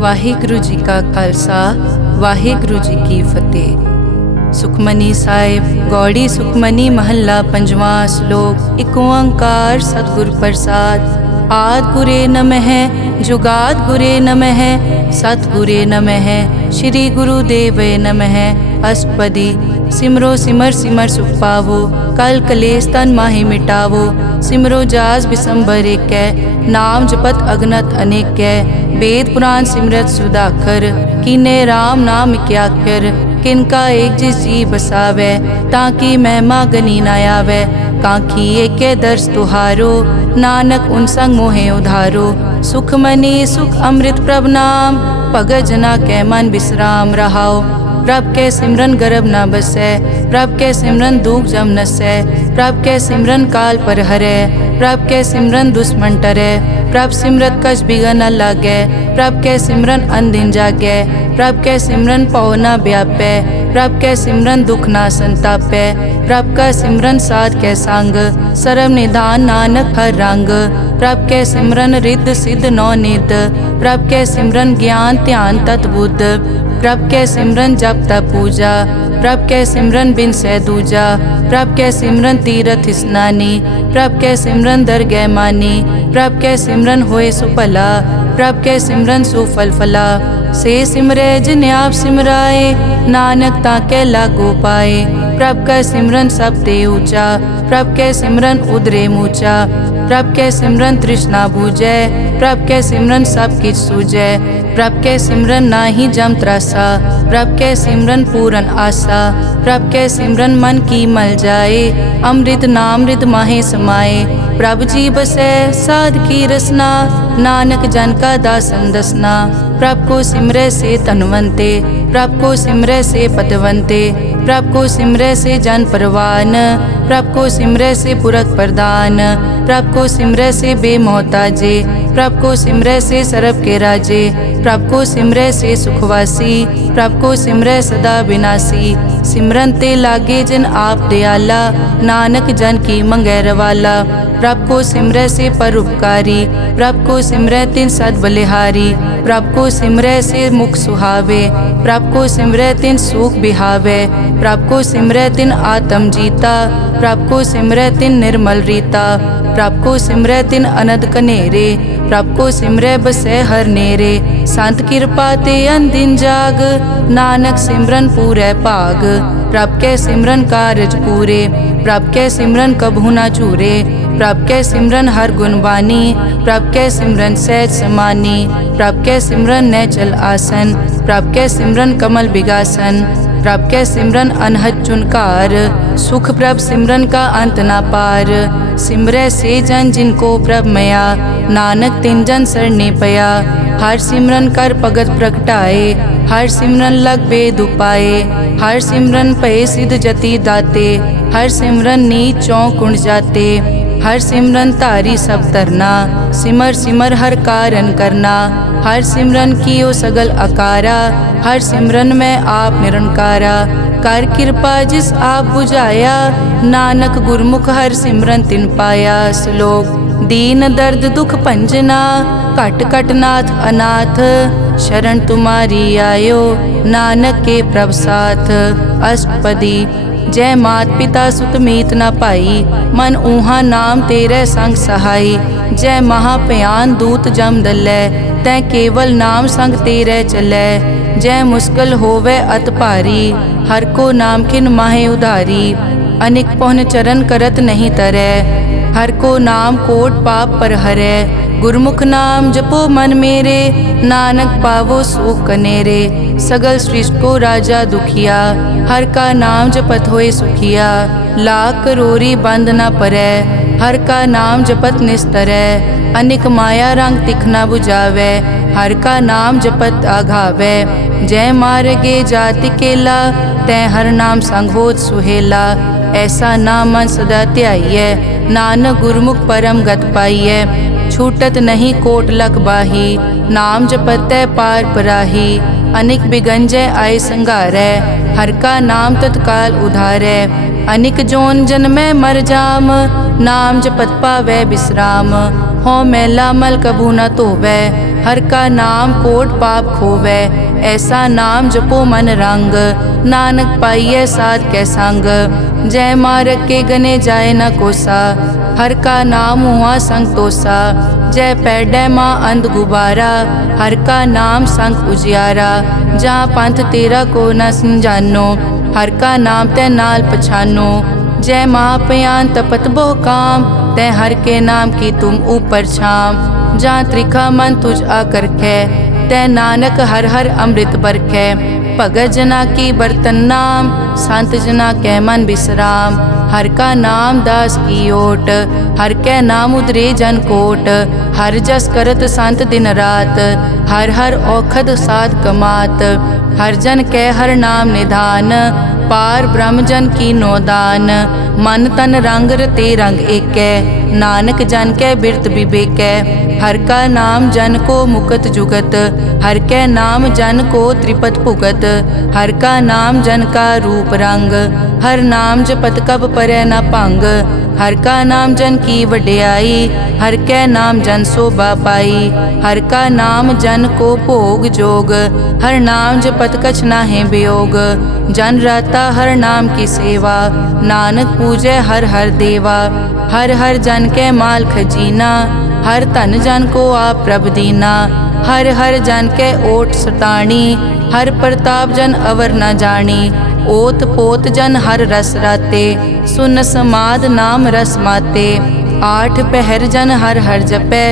ਵਾਹਿਗੁਰੂ ਜੀ ਕਾ ਖਾਲਸਾ ਵਾਹਿਗੁਰੂ ਜੀ ਕੀ ਫਤਿਹ। ਸੁਖਮਨੀ ਸਾਹਿਬ ਗੌੜੀ ਸੁਖਮਨੀ ਮਹੱਲਾ ਪੰਜਵਾਂ ਸ਼ਲੋਕ। ਏਕ ਓੰਕਾਰ ਸਤਿਗੁਰ ਪ੍ਰਸਾਦ। ਆਦਿ ਗੁਰੇ ਨਮਹਿ ਜੁਗਾਦਿ ਗੁਰੇ ਨਮਹਿ ਸਤਿਗੁਰੇ ਨਮਹਿ ਸ਼੍ਰੀ ਗੁਰੂ ਦੇਵੇ ਨਮਹਿ। ਅਸ਼ਟਪਦੀ। ਸਿਮਰੋ ਸਿਮਰ ਸਿਮਰ ਸੁਖ ਪਾਵੋ ਕਲ ਕਲੇਸ਼ ਤਨ ਮਾਹਿ ਮਿਟਾਵੋ। ਸਿਮਰੋ ਜਾਸ ਬਿਸੰਬਰ ਏਕੈ ਨਾਮ ਜਪਤ ਅਗਨਤ ਅਨੇਕੈ। वेद पुराण सिमरत सुधाकर कीने राम नाम क्याकर। किनका एक जिस जी बसावै ताकि महिमा गनी न आवै। कांखी एके दर्श तुहारो नानक उन संग मोहे उधारो। सुख मनी सुख अमृत प्रभ नाम भगत जना कै मन विश्राम रहाओ। प्रभ के सिमरन गर्भ न बसै प्रभ के सिमरन दुख जम नसै। प्रभ के सिमरन काल पर हरै प्रभ के सिमरन दुश्मन टरै। प्रभ सिमरत कछ बिगन न लागै प्रभ के सिमरन अनदिन जागै। प्रभ के सिमरन पौ न व्यापै प्रभ के सिमरन दुख न संतापै। प्रभ का सिमरन साध कै संग सर्व निधान नानक हर रंग। प्रभ के सिमरन रिद्ध सिद्ध नौ निध प्रभ के सिमरन ज्ञान ध्यान तत बुद्ध। प्रभ के सिमरन जप तप पूजा प्रभ के सिमरन बिन सै दूजा। प्रभ के सिमरन तीरथ स्नानी प्रभ के सिमरन दरगह मानी। प्रभ के सिमरन होए सुफला प्रभ के सिमरन सुफल फला। से सिमरै जिन आप सिमराए नानक ताके लागो पाए। प्रभ का सिमरन सब ते ऊंचा प्रभ के सिमरन उदरे मूचा। प्रभ के सिमरन तृष्णा बूझै प्रभ के सिमरन सब किछ सूझै। प्रभ के सिमरन नाही जम त्रासा प्रभ के सिमरन पूरन आसा। प्रभ के सिमरन मन की मल जाए अमृत नामृत माहे समाए। प्रभ जी बसै साध की रसना नानक जन का दासन दसना। प्रभ को सिमरै से तनवंते प्रभ को सिमरै से पतवंते। प्रभ को सिमरै से जन परवान प्रभ को सिमरै से पुरख प्रदान। प्रभ को सिमरै से बेमोहताजे प्रभ को सिमरै से सरब के राजे। प्रभ को सिमरै से सुखवासी प्रभ को सिमरै सदा विनाशी। सिमरन ते लागे जिन आप दयाला नानक जन की मंगै रवाला। प्रभ को सिमरै से परोपकारी प्रभ को सिमरै तिन सद बलिहारी। प्रभ को सिमरै से मुख सुहावे प्रभ को सिमरै तिन सुख बिहावे। प्रभ को सिमरै तिन आत्म जीता प्रभ को सिमरै तिन निर्मल रीता। प्रभ को सिमरै तिन अनद कनेरे प्रभ को सिमरै बसै हर नेरे। संत कृपा ते अनदिन जाग नानक सिमरन पूरै भाग। प्रभ के सिमरन कारज पूरे प्रभ के सिमरन कभू ना चूरे। प्रभ के सिमरन हर गुणवानी प्रभ के सिमरन सहज समानी। प्रभ के सिमरन नैचल आसन प्रभ के सिमरन कमल बिगासन। प्रभ के सिमरन अनहद चुनकार सुख प्रभ सिमरन का अंत ना पार। सिमरै से जन जिनको प्रभ मया नानक तिन जन सरने पया। हर सिमरन कर भगत प्रगटाए हर सिमरन लग बेद उपाए। हर सिमरन पए सिद्ध जति दाते हर सिमरन नीच चौं कुंड जाते। हर सिमरन तारी सब तरना सिमर सिमर हर कारण करना। हर सिमरन कियो सगल अकारा हर सिमरन में आप निरंकारा। कर कृपा जिस आप बुझाया नानक गुरमुख हर सिमरन तिन पाया। श्लोक। दीन दर्द दुख भंजना घट घट नाथ अनाथ। शरण तुम्हारी आयो नानक के प्रभ साथ। अष्टपदी। जय मात पिता सुत मीत न पाई मन ऊहा नाम तेरे संग सहाई। जय महाभयान दूत जम दलै तै केवल नाम संग तेरे चलै। जय मुश्किल होवे अत भारी हर को नाम खिन माहे उधारी। अनेक पौन चरण करत नहीं तरै हर को नाम कोट पाप पर हरै। गुरमुख नाम जपो मन मेरे नानक पावो सुख कनेरे। सगल सृष्टि को राजा दुखिया हर का नाम जपत होए सुखिया। लाख करोरी बंद न परै हर का नाम जपत निस्तरै। अनेक माया रंग तिखना बुझावै हर का नाम जपत आघावै। जय मार्गे जाति केला तै हर नाम संग होत सुहेला। ऐसा नाम मन सदा ध्याइयै नानक गुरमुख परम गत पाइयै। छूटत नहीं कोट लख बाही नाम जपतै पार पराही। अनेक बिगंजय आय संघारै हर का नाम तत्काल उधारै। अनेक जोन जन्मै मर जाम नाम जपत पावै विश्राम। हों मैला मल कभू न धोवै, हर का नाम कोट पाप खोवै। ऐसा नाम जपो मन रंग, नानक पाइयै साध कै संग। जय मारग के गने जाए न कोसा, हर का नाम हुआ संग तोसा। जय पैडै माँ अंध गुबारा, हर का नाम संग उजियारा। जहाँ पंथ तेरा को न समझानो, हर का नाम तै नाल पछानो। जय महापयान तपत बहु काम, तै हर के नाम की तुम ऊपर छाम। जहाँ त्रिखा मन तुझ आकर कै, तै नानक हर हर अमृत बरखै। भगत जना की बर्तन नाम, संत जना कै मन विश्राम। हर का नाम दास की ओट, हर कै नाम उदरे जन कोट। हर जस करत संत दिन रात, हर हर औखद साध कमात। हर जन कै हर नाम निधान, पार ब्रह्म जन की नोदान। मन तन रंग रते रंग एकै, नानक जन कै बिरत विवेकै। हर का नाम जन को मुकत जुगत, हर कै नाम जन को त्रिपत भुगत। हर का नाम जन का रूप रंग, हर नाम जपत कब परै न भंग। हर का नाम जन की वड्याई, हर कै नाम जन शोभा पाई। हर का नाम जन को भोग जोग, हर नाम जपत कछ नाहि वियोग। जन राता हर नाम की सेवा, नानक पूजै हर हर देवा। हर हर जन कै माल खजीना, हर धन जन को आप प्रभ दीना। हर हर जन कै ओट सताणी, हर प्रताप जन अवर न जानी। ओत पोत जन हर रस राते, सुन समाद नाम रस माते। आठ पहर जन हर हर जपै,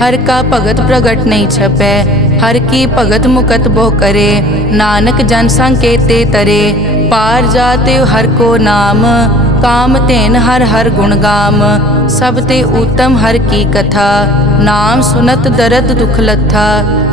हर का भगत प्रगट नहीं छपै। हर की भगत मुकत बहु करे, नानक जन संकेते तरे। पार जाते हर को नाम, काम तेन हर हर गुण गाम। सब ते उत्तम हर की कथा, नाम सुनत दरद दुख लथा।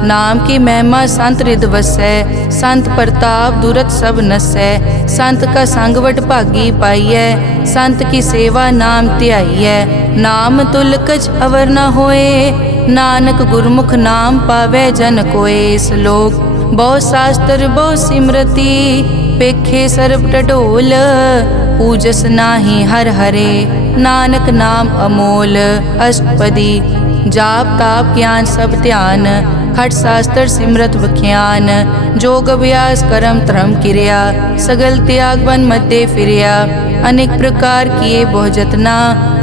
नाम की महिमा संत रिद वसै, संत प्रताप दुरत सब नसै। संत का संगवट भागी पाइयै, संत की सेवा नाम ध्याइयै। नाम तुल कछ अवर न होए, नानक गुरमुख नाम पावै जन कोय। श्लोक बहु शास्त्र बहु सिमरति, पेखे सर्ब टटोल। पूजस नाही हर हरे, नानक नाम अमोल। अष्टपदी जाप ताप ज्ञान सब ध्यान, खट शास्त्र सिमरत बख्यान। जोग अभ्यास करम धर्म किरिया, सगल त्याग बन मध्य फिरिया। अनेक प्रकार किए बहु जतना,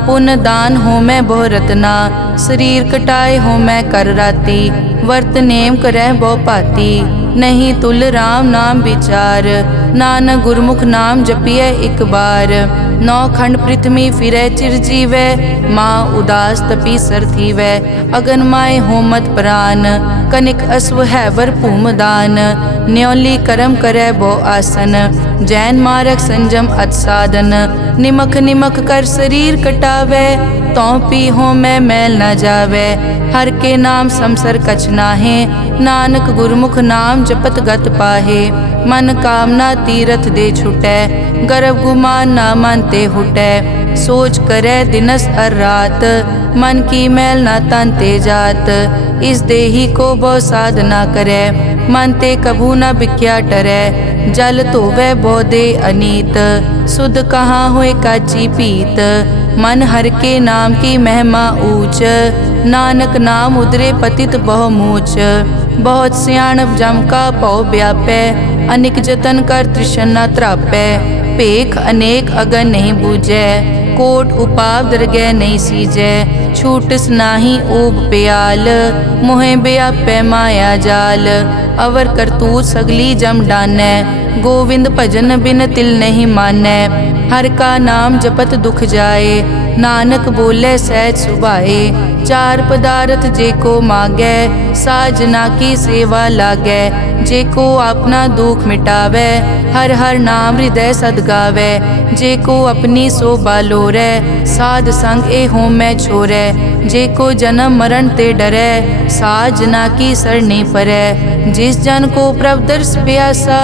पुण्य दान हो मैं बहु रतना। शरीर कटाए हो मैं कर राती, वर्त नेम करह बहु पाती। नहीं तुल राम नाम विचार, नानक गुरमुख नाम जपिए एक बार। नौ खंड पृथ्वी फिरै चिर जीवै, माँ उदास तपी सर थीवै। अगन माय होमत प्राण, कनिक अश्व हैवर भूमदान। न्योली करम करै बो आसन, जैन मारक संजम अत साधन। निमक निमक कर शरीर कटावै, तौ पी हो मैं मैल न जावै। हर के नाम समसर कछ नाहे, नानक गुरमुख नाम जपत गत पाहे। मन कामना तीरथ दे छुटै, गर्भ गुमान ना मन ते हुटै। सोच करे दिनस अर रात, मन की मैल ना तन ते जात। इस देही को बहु साधना करे, मन ते कभू न बिख्या टरै। जल धोवै बहु दे अनीत, सुध कहाँ होए काची पीत। मन हर के नाम की महिमा ऊंच, नानक नाम उदरे पतित बहु मूच। बहुत सियाणप जम का पौ व्यापै, अनेक जतन कर तृष्णा त्रापै। पेख अनेक अगन नहीं बूझै, कोट उपाव दरगह नहीं सीजै। छूटस नाही ऊब प्याल, मोहे व्यापै माया जाल। अवर करतूत सगली जम डानै, गोविंद भजन बिन तिल नहीं मानै। हर का नाम जपत दुख जाए, नानक बोले सहज सुभाए। चार पदार्थ जे को मांगै, साजना की सेवा लागै। जे को अपना दुख मिटावै, हर हर नाम हृदय सद गावै। जे को अपनी शोभा लोरै, साध संग ए हो मैं छोरै। जे को जन्म मरण ते डरै, साजना की सरनी परै। जिस जन को प्रभ दर्श प्यासा,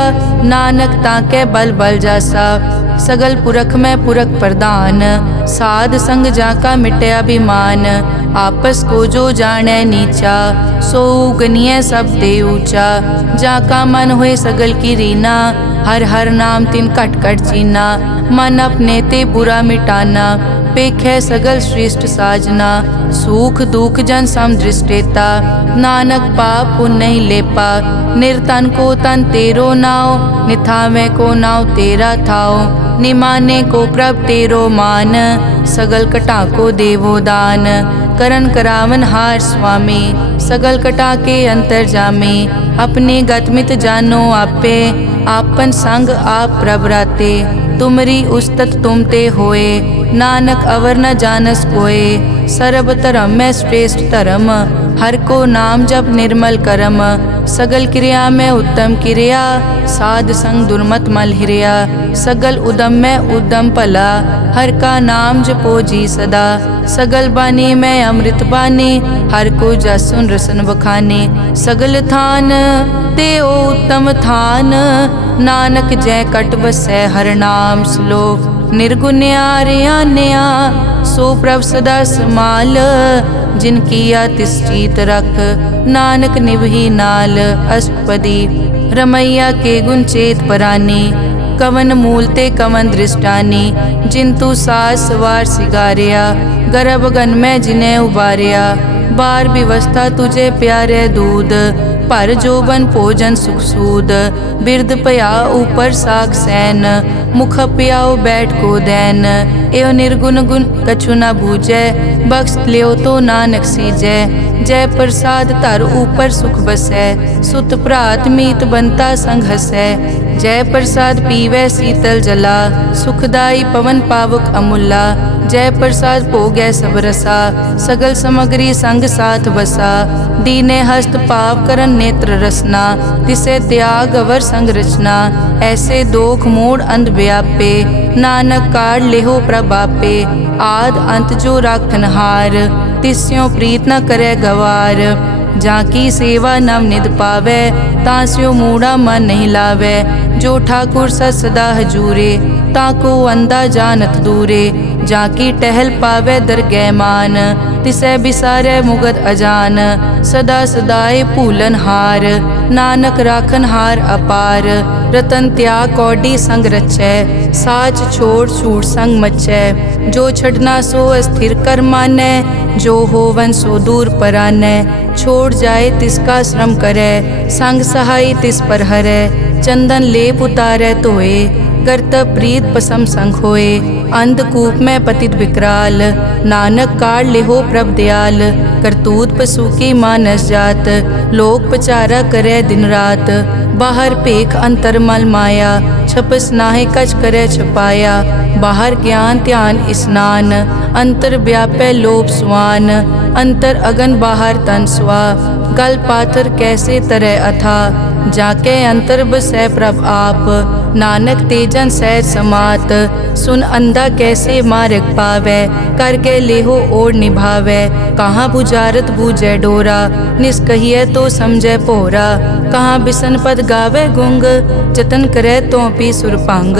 नानक ताकै बल बल जासा। सगल पुरख में पुरख प्रधान, साध संग जाका मिटया अभिमान। आपस को जो जाने नीचा, सो गनिय सब ते ऊंचा। जाका मन होए सगल की रीना, हर हर नाम तिन कट कट चीना। मन अपने ते बुरा मिटाना, पेखै सगल श्रेष्ठ साजना, सुख दुख जन सम दृष्टेता। नानक पाप पुण्य नहीं लेपा, निर्तन को तन तेरो नाव। निथावे को नाव तेरा थाओ, निमाने को प्रभ तेरो मान। सगल कटा को देवो दान, करन करावन हार स्वामी। सगल कटा के अंतर जामे, अपने गतमित जानो आपे। आपन संग आप प्रभ राते, तुमरी उस्तत तुम ते होए। नानक अवर न जानस कोए, सर्ब धर्म में श्रेष्ठ धर्म। हर को नाम जप निर्मल करम, सगल क्रिया में उत्तम क्रिया। साध संग दुर्मत मल हिरिया, सगल उदम में उद्दम भला। हर का नाम जपो जी सदा, सगल बानी में अमृत बानी। हर को जस सुन रसन बखाने, सगल थान देओ उत्तम थान। नानक जय कट बसै हर नाम श्लोक। निर्गुण्या रियान्या सो प्रभ सदा समाल। जिनकी तिष्ठित रख, नानक निभही नाल। अष्टपदी रमैया के गुण चेत परानी, कवन मूल ते कवन दृष्टानी। जिंतु सास सवार सिगारिया, गर्भ गन में जिन्हें उबारिया। बार व्यवस्था तुझे प्यारे दूध, पर जोबन भोजन सुख सूद। बिरद पया ऊपर साग सैन, मुख पियाओ बैठ को दैन। एव निर्गुण गुण कछु न बूझै, बख्श लियो तो नानक सीजै। जय प्रसाद धर ऊपर सुख बसै, सुत भ्रात मीत बनता संग हसै। जय प्रसाद पीवै शीतल जला, सुखदाई पवन पावक अमूला। जय प्रसाद भोगै सब रसा, सगल समग्री संग साथ बसा। दीने हस्त पाव करन नेत्र रसना, तिसे त्याग अवर संग रचना। ऐसे दोख मूढ़ अंध व्यापे, नानक काढ़ लेहो प्रभापे। आद अंत जो राखनहार, तिस्यों प्रीत न करे गवार। जाकी सेवा नव निध पावै, तास्यो मूढ़ा मन नहीं लावै। जो ठाकुर सदा हजूरे, ताको अंधा जानत दूरे। जाकी टहल पावै दरगह मान, तिसै बिसारै मुगद अजान। सदा सदाए भूलन हार, नानक राखन हार अपार। रतन त्याग कौडी संग रचै, साच छोड़ छूट संग मचै। जो छड़ना सो अस्थिर कर मानै, जो होवन सो दूर परानै। छोड़ जाए तिसका श्रम करै, संग सहाय तिस पर हरै। चंदन लेप उतारै धोए, करतब प्रीत पसम संग होए। अंधकूप में पतित विकराल, नानक काढ़ लेहो प्रभ दयाल। करतूत पशु की मानस जात, लोक पचारा करे दिन रात। बाहर पेख अंतर मल माया, छपस नाहे कछ करे छपाया। बाहर ज्ञान ध्यान स्नान, अंतर व्यापै लोभ स्वान। अंतर अगन बाहर तन स्वा, गल पाथर कैसे तरह अथा। जाके अंतर बसै प्रभ आप, नानक तेजन सहज समात। सुन अंधा कैसे मार्ग पावै, करके लेहो ओर निभावै। कहाँ बुझारत बूझै डोरा, निष्कहिए तो समझै पोरा। कहाँ बिसन पद गावे गुंग, जतन करे तो पी सुरपांग।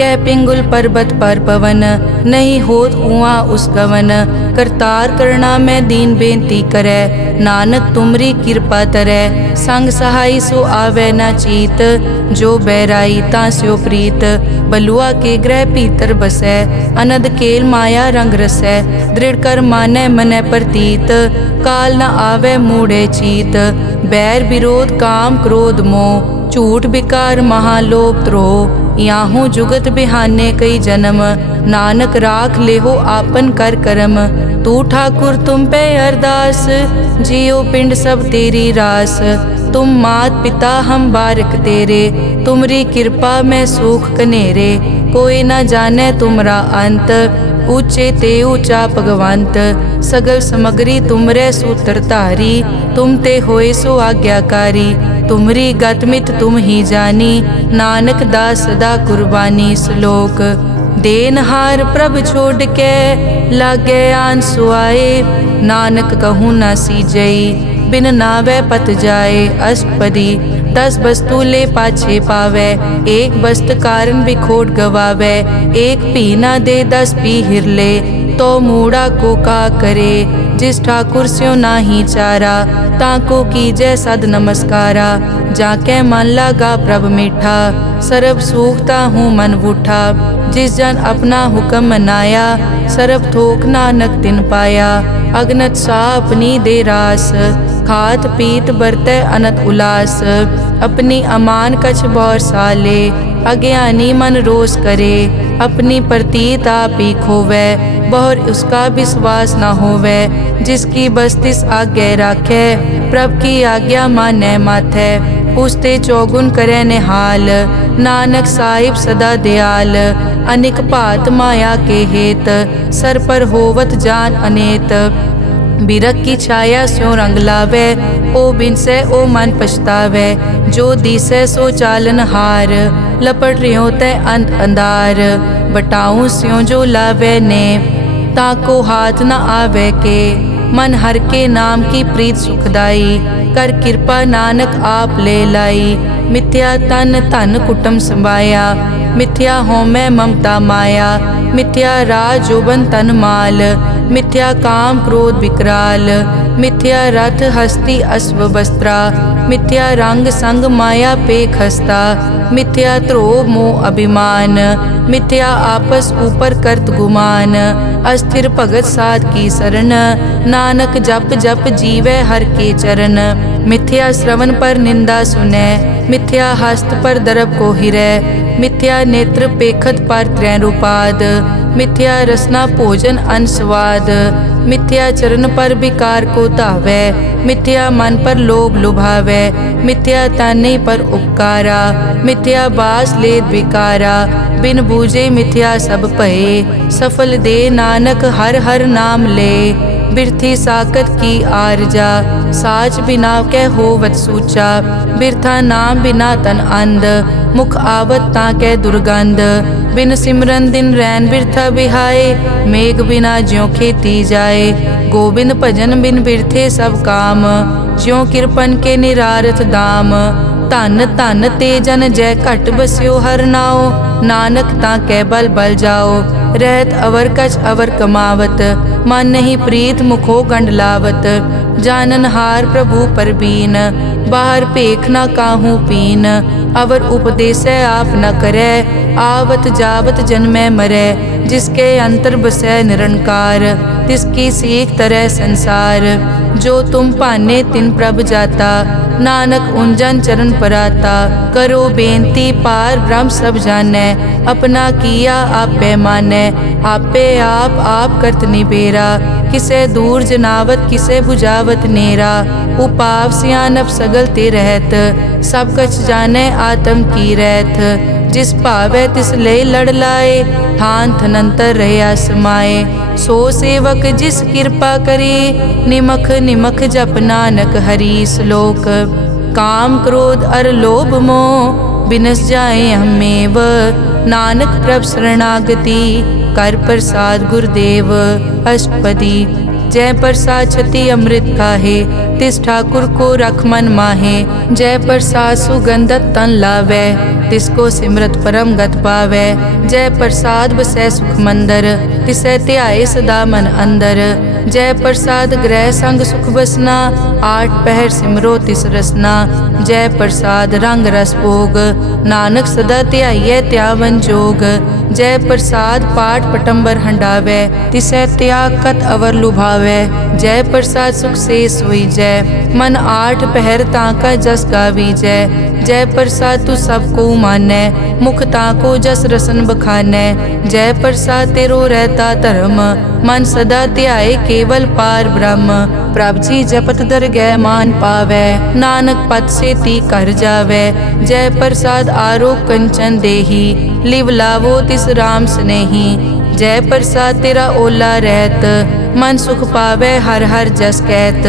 कह पिंगुल पर्वत पर पवन, नहीं होत उहाँ उस गवन। करतार करना में दीन बेनती करे, नानक तुमरी कृपा तरै। संग सहाय सो आवे न चीत, जो बैराई तास्यो प्रीत। बलुआ के ग्रह भीतर बसै, अनद केल माया रंग रसै। दृढ़ कर मानै मनै प्रतीत, काल न आवे मूढ़े चीत। बैर विरोध काम क्रोध मोह, झूठ विकार महालोभ द्रोह। याहू जुगत बिहाने कई जन्म, नानक राख लेहो आपन कर करम। तू ठाकुर तुम पे अरदास, जियो पिंड सब तेरी रास। तुम मात पिता हम बारिक तेरे, तुमरी कृपा में सुख कनेरे। कोई न जाने तुमरा अंत, ऊंचे ते ऊंचा भगवंत। सगल समग्री तुमरे सूत्र धारी, तुम ते होए सो आज्ञाकारी। तुमरी गतमित तुम ही जानी, नानक दास सदा कुर्बानी। श्लोक देनहार प्रभ छोड़ के, लागे आन सुआए। नानक कहूँ न सीजई, बिन नावे पत जाए। अष्टपदी 10 वस्तु ले पाछे पावे, एक वस्त कारण बिखोट गवावे। एक पी न दे 10 पी हिरले, तो मूढ़ा को का करे। जिस ठाकुर स्यो नाही चारा, ताको कीजै सद नमस्कारा। जाके मन लागा प्रभ मीठा, सरब सूखता हूँ मन बूठा। जिस जन अपना हुक्म मनाया, सरब थोक नानक तिन पाया। अगनत सा अपनी दे रास, खात पीत बरतै अनत उलास। अपनी अमान कछ बौर साले, अज्ञानी मन रोस करे। अपनी प्रतीत आप ही खोवै, बहुर उसका विश्वास न होवै। जिसकी बस्तिस आज्ञा राखै, प्रभ की आज्ञा मानै माथै। उसते चौगुन करे निहाल, नानक साहिब सदा दयाल। अनिक भात माया के हेत, सर पर होवत जान अनेत। बिरख की छाया स्यों रंग लावे, ओ बिनसे ओ मन पछतावे। जो दिसै सो चालन हार, लपट रियो तै अंत अंधार। बटाऊं स्यों जो लावे ने, ताको हाथ न आवे के। मन हर के नाम की प्रीत सुखदाई, कर कृपा नानक आप ले लाई। मिथ्या तन धन कुटुम संभाया, मिथ्या होमै ममता माया। मिथ्या राज जोबन तन माल, मिथ्या काम क्रोध विकराल। मिथ्या रथ हस्ती अश्व वस्त्रा, मिथ्या रंग संग माया पे खस्ता। मिथ्या ध्रोह मोह अभिमान, मिथ्या आपस ऊपर करत गुमान। अस्थिर भगत साध की शरण, नानक जप जप जीवै हर के चरण। मिथ्या श्रवण पर निंदा सुनै, मिथ्या हस्त पर दरब को हिरै। मिथ्या नेत्र पेखत पर त्रैरूपाद, मिथ्या रसना भोजन अनस्वाद। मिथ्या चरण पर विकार को धावै, मिथ्या मन पर लोभ लुभावै। मिथ्या ताने पर उपकारा, मिथ्या बास लेत विकारा। बिन बूझे मिथ्या सब भये, सफल दे नानक हर हर नाम ले। बिरथी साकत की आरजा, साच बिना कै होवत सूचा। बिरथा नाम बिना तन अंध, मुख आवत ताकै दुर्गंध। बिन सिमरन दिन रैन बिरथा बिहाए, मेघ बिना ज्यों खेती जाए। गोबिंद भजन बिन बिरथे सब काम, ज्यों किरपन के निरारथ दाम। धन धन ते जन जय घट बस्यो हर नाओ, नानक ताकै बल बल जाओ। रहत अवर कछ अवर कमावत, मन नहीं प्रीत मुखो गंड लावत। जानन हार प्रभु परबीन, बाहर पेख न काहू पीन। अवर उपदेसै आप न करै, आवत जावत जन्मै मरै। जिसके अंतर बसै निरंकार, तिसकी सीख तरह संसार। जो तुम भाने तिन प्रभ जाता, नानक उंजन चरण पराता। करो बेनती पार ब्रह्म सब जानै, अपना किया आपे मानै। आपे आप करत निबेरा, किसे दूर जनावत किसे बुझावत नेरा। उपाव सियानप सगल ते रहत, सब कछ जानै आत्म की रहत। जिस भावै तिस ले लड़ लाए, थान थनंतर रहया समाए। सो सेवक जिस कृपा करे, निमख निमख जप नानक हरि श्लोक। काम क्रोध अर लोभ मोह, बिनस जाए हमेव। नानक प्रभ शरणागति, कर प्रसाद गुरुदेव अष्टपदी। जय प्रसाद छति अमृत खाहे, तिस ठाकुर को रख मन माहे। जय प्रसाद सुगंधत तन लावै, तिसको सिमरत परम गत पावै। जय प्रसाद बसै सुख मंदर, तिसै ध्याए सदा मन अंदर। जय प्रसाद ग्रह संग सुख बसना, आठ पहर सिमरो तिस रसना। जय प्रसाद रंग रस भोग, नानक सदा ध्याइयै त्यावन जोग। जय प्रसाद पाठ पटंबर हंडावै, तिसै त्याग कत अवर लुभावै। जय प्रसाद सुख से सोई जय, मन आठ पहर ताका जस गावी जय। जय प्रसाद तू सबको मानै, मुख ताको जस रसन बखानै। जय प्रसाद तेरो रहता धर्म, मन सदा ध्याए केवल पार ब्रह्म। प्रभ जी जपत दरगह मान पावै, नानक पद से ती कर जावै। जय प्रसाद आरोग कंचन देही, लिव लावो तिस राम स्नेही। जय प्रसाद तेरा ओला रहत, मन सुख पावै हर हर जस कहत।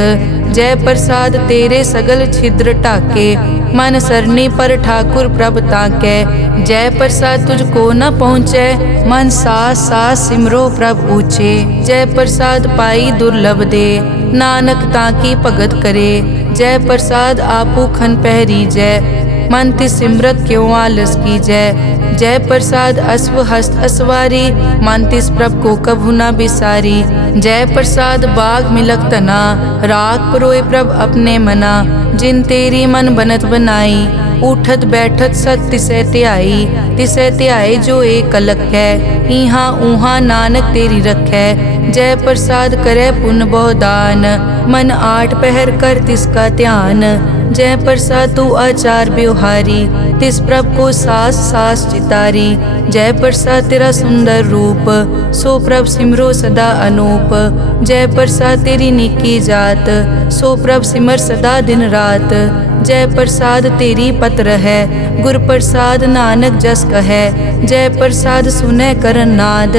जय प्रसाद तेरे सगल छिद्र ढाके, मन सरनी पर ठाकुर प्रभ ताकै। जय प्रसाद तुझको न पहुँचै, मन सास सास सिमरो प्रभ ऊँचे। जय प्रसाद पाई दुर्लभ दे, नानक ताकी भगत करे। जय प्रसाद आपू खन पहरी जय, मन तिस सिमरत क्यों आलस की जय। जय प्रसाद अश्व हस्त असवारी, मन तिस प्रभ को कभु न बिसारी। जय प्रसाद बाग मिलक तना, राग परोए प्रभ अपने मना। जिन तेरी मन बनत बनाई, उठत बैठत सत तिसै ध्याई। तिसै ध्याए जो एक अलख है, इहाँ ऊहाँ नानक तेरी रखै। जय प्रसाद करे पुन बहु दान, मन आठ पहर कर तिसका ध्यान। जय प्रसाद तू आचार व्यवहारी, तिस प्रभ को सास सास चितारी। जय प्रसाद तेरा सुंदर रूप, सो प्रभ सिमरो सदा अनूप। जय प्रसाद तेरी निकी जात, सो प्रभ सिमर सदा दिन रात। जय प्रसाद तेरी पत्र है, गुर प्रसाद नानक जस कहे। जय प्रसाद सुनै करन नाद,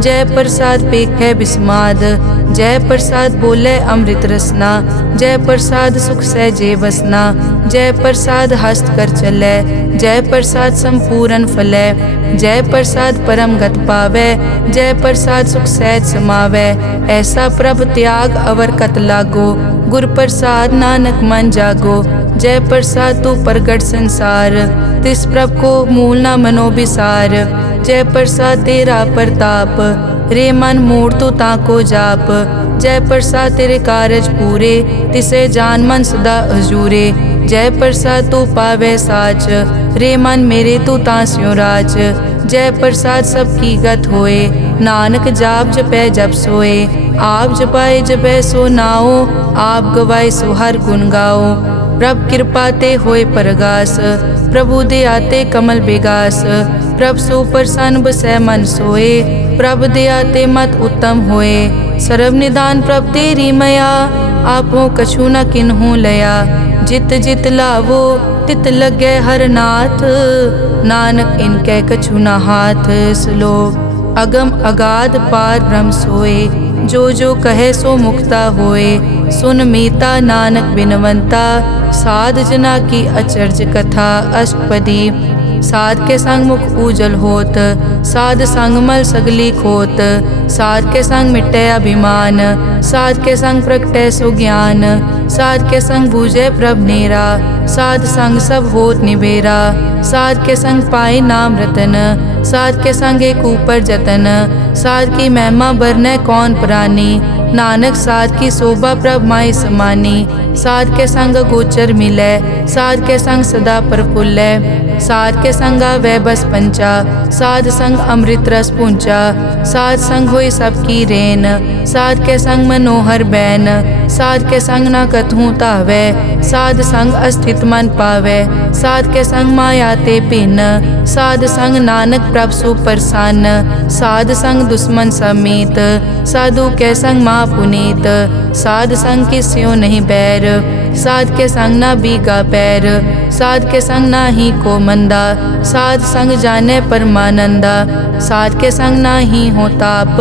जय प्रसाद पेखै बिस्माद। जय प्रसाद बोले अमृत रसना, जय प्रसाद सुख सहजे बसना। जय प्रसाद हस्त कर चलै, जय प्रसाद संपूर्ण फलै। जय प्रसाद परम गत पावै, जय प्रसाद सुख सहज समावै। ऐसा प्रभ त्याग अवर कत लागो, गुर प्रसाद नानक मन जागो। जय प्रसाद तू प्रगट संसार, तिस प्रभ को मूल न मनो बिसार। जय प्रसाद तेरा प्रताप, रे मन मूढ़ तू ताको जाप। जय प्रसाद तेरे कारज पूरे, तिसे जान मन सदा अजूरे। जय प्रसाद तू पावे साच, रे मन मेरे तू तांस्यों राज। जय प्रसाद सबकी गत होए, नानक जाप जपै जप सोए। आप जपाए जपै सो नाओ, आप गवाए सो हर गुण गाओ। प्रभ कृपा ते होए परगास, प्रभु दे आते कमल बेगास। प्रभ सो प्रसन्न बसै मन सोए, प्रभ दया ते मत उत्तम होए। सर्व निदान प्रभ तेरी मया, आपो कछु न किन्हु लया। जित जित लावो तित लगे हर नाथ, नानक इनके कछु न हाथ। श्लोक अगम अगाध पार ब्रह्म सोए, जो जो कहे सो मुक्ता होए। सुन मीता नानक बिनवंता, साध जना की अचर्ज कथा। अष्टपदी साध के संग मुख उजल होत, साध संग मल सगली खोत। साध के संग मिटे अभिमान, साध के संग प्रगटे सो ज्ञान। साध के संग बूझे प्रभ नेरा, साध संग सब होत निबेरा। साध के संग पाए नाम रतन, साध के संग एक ऊपर जतन। साध की महिमा बरने कौन प्राणी, नानक साध की शोभा प्रभ माई समानी। साध के संग गोचर मिलै, साध के संग सदा प्रफुल्लै। साध के संग वह बस पंचा, साध संग अमृत रस पूंचा। साध संग होई सबकी रेन, साध के संग मनोहर बैन। साध के संग न कथूं तावै, साध संग अस्थित मन पावै। साध के संग माया ते भिन्न, साध संग नानक प्रभ सुप्रसन्न। साध संग दुश्मन समीत, साधु के संग माँ पुनीत। साध संग किस्यों नहीं बैर, साध के संग ना बीगा पैर। साध के संग ना ही को मंदा, साध संग जाने परमानंदा। साध के संग ना ही हो ताप,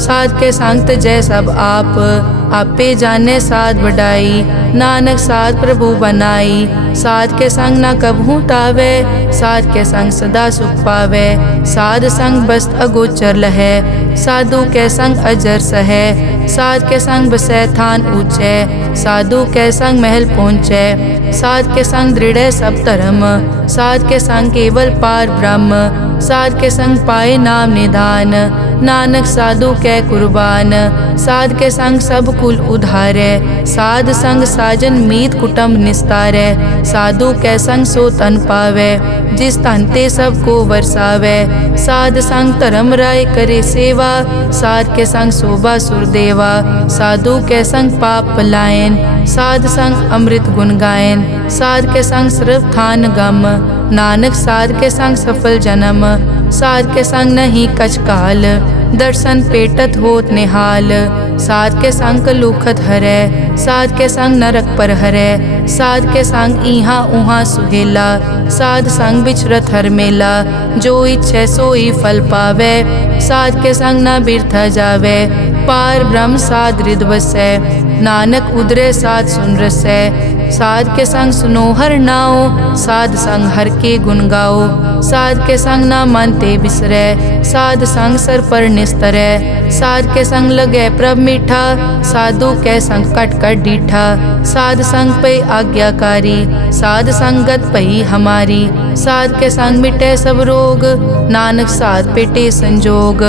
साध के संग तजै सब आप। आपे जाने साध बढ़ाई, नानक साध प्रभु बनाई। साध के संग ना कबहू तावै, साध के संग सदा सुख पावै। साध संग बस्त अगोचर लहै, साधु के संग अजर सहै। साध के संग बसै थान ऊंचै, साधु के संग महल पहुँचै। साध के संग दृढ़ सब धर्म, साध के संग केवल पार ब्रह्म। साध के संग पाए नाम निधान, नानक साधु कै कुर्बान। साध के संग सब कुल उधारै, साध संग साजन मीत कुटुंब निस्तारै। साधु कै संग सो तन पावै, जिस तन ते सब को वरसावै। साध संग धर्म राय करे सेवा, साध के संग शोभा सुरदेवा। साधु के संग पाप पलायन, साध संग अमृत गुण गायन। साध के संग सर्व थान गम, नानक साध के संग सफल जन्म। साध के संग नहीं कछ काल, दर्शन पेटत होत निहाल। साध के संग लूखत हरै, साध के संग नरक पर हरै। साध के संग इहाँ उहाँ सुहेला, साध संग बिचरत हर मेला। जो इच्छै सोई फल पावै, साध के संग न बिरथा जावै। पार ब्रह्म साध हृद बसै, नानक उदरे साध सुन रसै। साध के संग सुनो हर नाओ, साध संग हर के गुण गाओ। साध के संग ना मन ते बिसरै, साध संग सर पर निस्तरै। साध के संग लगै प्रभ मीठा, साधु कै संग कट कट डीठा। साध संग पे आज्ञाकारी, साध संगत पई हमारी। साध के संग मिटे सब रोग, नानक साध पेटे संजोग।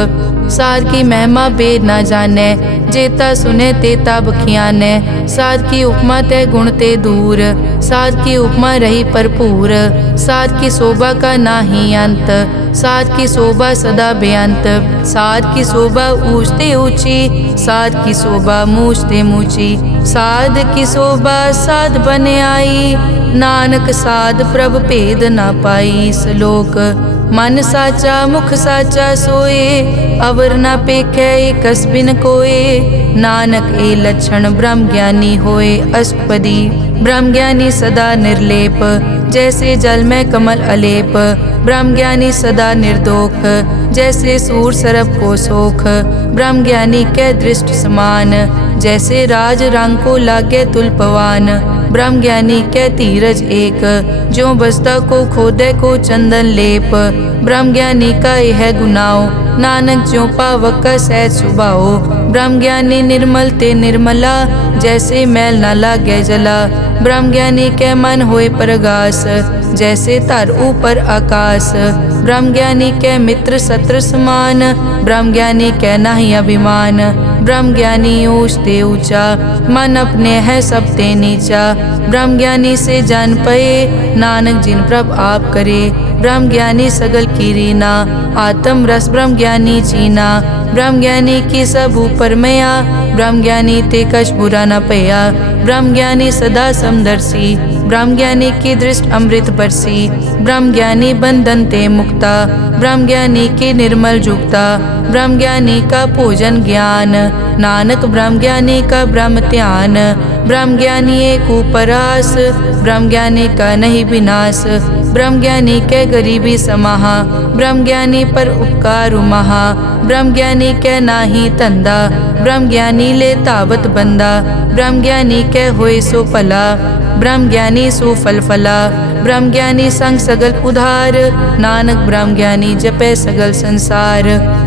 साध की महिमा बेद ना जाने, जेता सुने तेता बखियाने। साध की उपमा ते गुण ते दूर, साध की उपमा रही भरपूर। साध की शोभा का नाही अंत, साध की शोभा सदा बेअंत। साध की शोभा ऊंचते ऊंची, साध की शोभा मूछते मूची। साध की शोभा साध बने आई, नानक साध प्रभ भेद ना पाई। श्लोक मन साचा मुख साचा सोए, अवर ना पेखै कस बिन कोए। नानक ए लक्षण ब्रह्म ज्ञानी होए। अष्टपदी ब्रह्म ज्ञानी सदा निर्लेप, जैसे जल में कमल अलेप। ब्रह्म ज्ञानी सदा निर्दोख, जैसे सूर सरप को सोख। ब्रह्म ज्ञानी कै दृष्टि समान, जैसे राज रंग को लागे तुलपवान। ब्रह्म ज्ञानी कै धीरज एक, ज्यों बसता को खोदे को चंदन लेप। ब्रह्म ज्ञानी का यह गुनाओ, नानक ज्यों पावक का सहज सुभाओ। ब्रह्म ज्ञानी निर्मल ते निर्मला, जैसे मैल न लागे जला। ब्रह्म ज्ञानी के मन होए प्रगास, जैसे तर ऊपर आकाश। ब्रह्म ज्ञानी के मित्र शत्रु समान, ब्रह्म ज्ञानी के नहीं अभिमान। ब्रह्म ज्ञानी ऊंच ते ऊंचा, मन अपने है सब ते नीचा। ब्रह्म ज्ञानी से जान पए, नानक जिन प्रभ आप करे। ब्रह्म ज्ञानी सगल की रीना, आत्म रस ब्रह्म ज्ञानी जीना। ब्रह्म ज्ञानी की सब ऊपर मया, ब्रह्म ज्ञानी ते कछ बुरा न पया। ब्रह्म ज्ञानी सदा समदर्शी, ब्रह्म ज्ञानी की दृष्टि अमृत बरसी। ब्रह्म ज्ञानी बंधन ते मुक्ता, ब्रह्म ज्ञानी की निर्मल जुगता। ब्रह्म ज्ञानी का भोजन ज्ञान, नानक ब्रह्म ज्ञानी का ब्रह्म ध्यान। ब्रह्म ज्ञानी एक उपरास, ब्रह्म ज्ञानी का नहीं विनाश। ब्रह्म ज्ञानी के गरीबी समाहा, ब्रह्म ज्ञानी पर उपकार महा। ब्रह्म ज्ञानी के नाही तंदा, ब्रह्म ज्ञानी ले तावत बंदा। ब्रह्म ज्ञानी के होए सो फला, ब्रह्म ज्ञानी सो फल फला। ब्रह्म ज्ञानी संग सगल उधार, नानक ब्रह्म ज्ञानी जपे सगल संसार।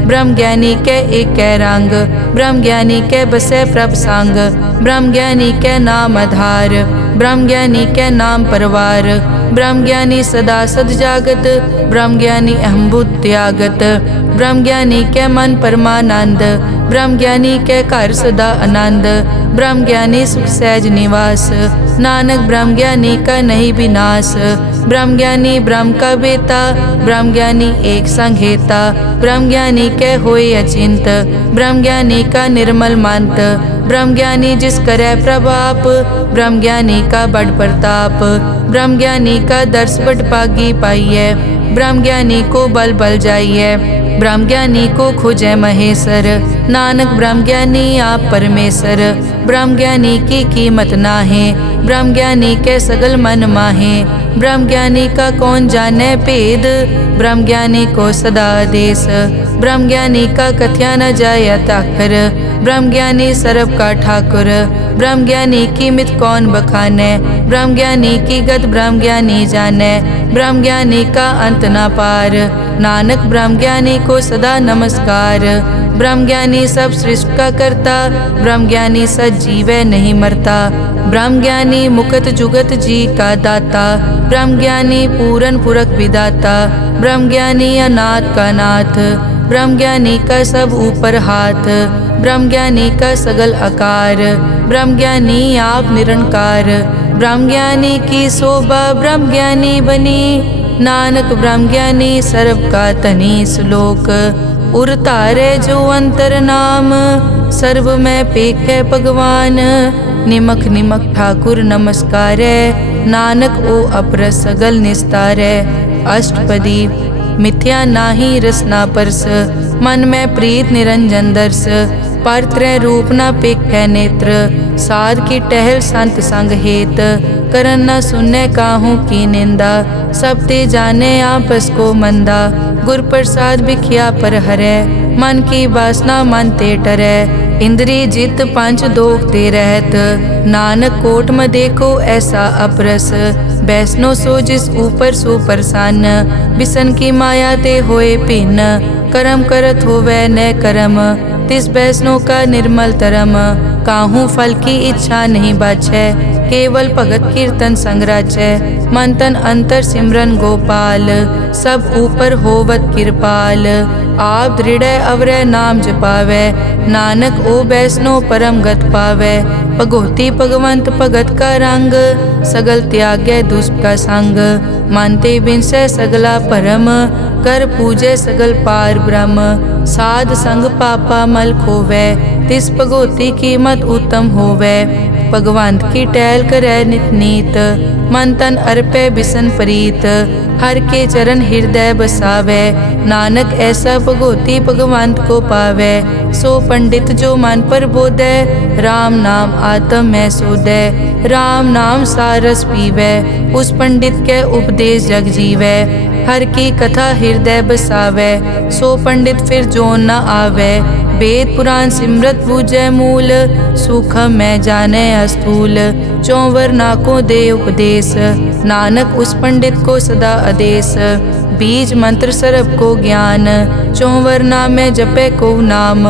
ब्रह्म ज्ञानी के एक कै रंग, ब्रह्म ज्ञानी के बसे प्रभ संग। ब्रह्म ज्ञानी के नाम आधार, ब्रह्म ज्ञानी के नाम परवार। ब्रह्म ज्ञानी सदा सद जागत, ब्रह्म ज्ञानी अहम बुद्धि त्यागत। ब्रह्म ज्ञानी के मन परमानंद, ब्रह्म ज्ञानी के घर सदा आनंद। ब्रह्म ज्ञानी सुख सहज निवास, नानक ब्रह्म ज्ञानी का नहीं विनाश। ब्रह्म ज्ञानी ब्रह्म का बेता, ब्रह्म ज्ञानी एक संग हेता। ब्रह्म ज्ञानी के होए अचिंत, ब्रह्म ज्ञानी का निर्मल मंत। ब्रह्म ज्ञानी जिस करे प्रभाप, ब्रह्म ज्ञानी का बड़ प्रताप। ब्रह्म ज्ञानी का दर्श बड़ पागी पाइये, ब्रह्म ज्ञानी को बल बल जाइए। ब्रह्म ज्ञानी को खोजे महेश्वर, नानक ब्रह्म ज्ञानी आप परमेश्वर। ब्रह्म ज्ञानी की कीमत नाहे, ब्रह्म ज्ञानी के सगल मन माहे। ब्रह्म ज्ञानी का कौन जाने भेद, ब्रह्म ज्ञानी को सदा आदेश। ब्रह्म ज्ञानी का कथ्या न जाय ताकर, ब्रह्म ज्ञानी सर्व का ठाकुर। ब्रह्म ज्ञानी की मित कौन बखाने, ब्रह्म ज्ञानी की गत ब्रह्म ज्ञानी जाने। ब्रह्म ज्ञानी का अंत न पार, नानक ब्रह्म ज्ञानी को सदा नमस्कार। ब्रह्म ज्ञानी सब सृष्टि का करता, ब्रह्म ज्ञानी सजीवै नहीं मरता। ब्रह्म ज्ञानी मुकत जुगत जी का दाता, ब्रह्म ज्ञानी पूरन पुरख विदाता। ब्रह्म ज्ञानी अनाथ का नाथ, ब्रह्म ज्ञानी का सब ऊपर हाथ। ब्रह्म ज्ञानी का सगल आकार, ब्रह्म ज्ञानी आप निरंकार। ब्रह्म ज्ञानी की शोभा ब्रह्म ज्ञानी बनी, नानक ब्रह्म ज्ञानी सर्व का तनी। श्लोक उर तारे जो अंतर नाम, सर्व में पेखे भगवान। निमक निमक ठाकुर नमस्कारे, नानक ओ अपर सगल निस्तारे। अष्टपदी मिथ्या नाही रसना परस, मन में प्रीत निरंजन दर्श। पर त्रय रूप न पेखे नेत्र, साध की टहल संत संग हेत। करन न सुनने काहू की निंदा, सब ते जाने आपस को मंदा। गुर प्रसाद बिखिया पर हरे, मन की वासना मन ते टरे। इंद्री जित पंच दोख ते रहत, नानक कोट में देखो ऐसा अपरस। वैष्णो सो जिस ऊपर सो प्रसन्न, बिसन की माया ते होए भिन्न। कर्म करत होवे न कर्म, तिस वैष्णो का निर्मल तरम, काहू फल की इच्छा नहीं बाछै, केवल भगत कीर्तन संग्राचै, मन तन अंतर सिमरन गोपाल, सब ऊपर होवत कृपाल, आप दृढ़ अवरय नाम जपावै, नानक ओ वैष्णो परम गत पावै, भगोती भगवंत भगत का रंग, सगल त्यागै दुष्ट का संग, मानते बिनसै सगला परम, कर पूजै सगल पार ब्रह्म, साध संग पापा मल खोवै, तिस भगोती कीमत उत्तम होवै, भगवंत की टहल करै नित नीत, मन तन अर्पै बिसन प्रीत, हर के चरण हृदय बसावै, नानक ऐसा भगोती भगवंत को पावै, सो पंडित जो मन पर बोधै, राम नाम आत्म में सोधै, राम नाम सारस पीवै, उस पंडित के उपदेश जग जीवै, हर की कथा हृदय बसावै, सो पंडित फिर जोन न आवै, वेद पुराण सिमरत बूझै मूल, सूखम मैं जाने अस्थूल, चौवर ना को दे उपदेश, नानक उस पंडित को सदा आदेश, बीज मंत्र सरब को ज्ञान, चौवर ना में जपे को नाम,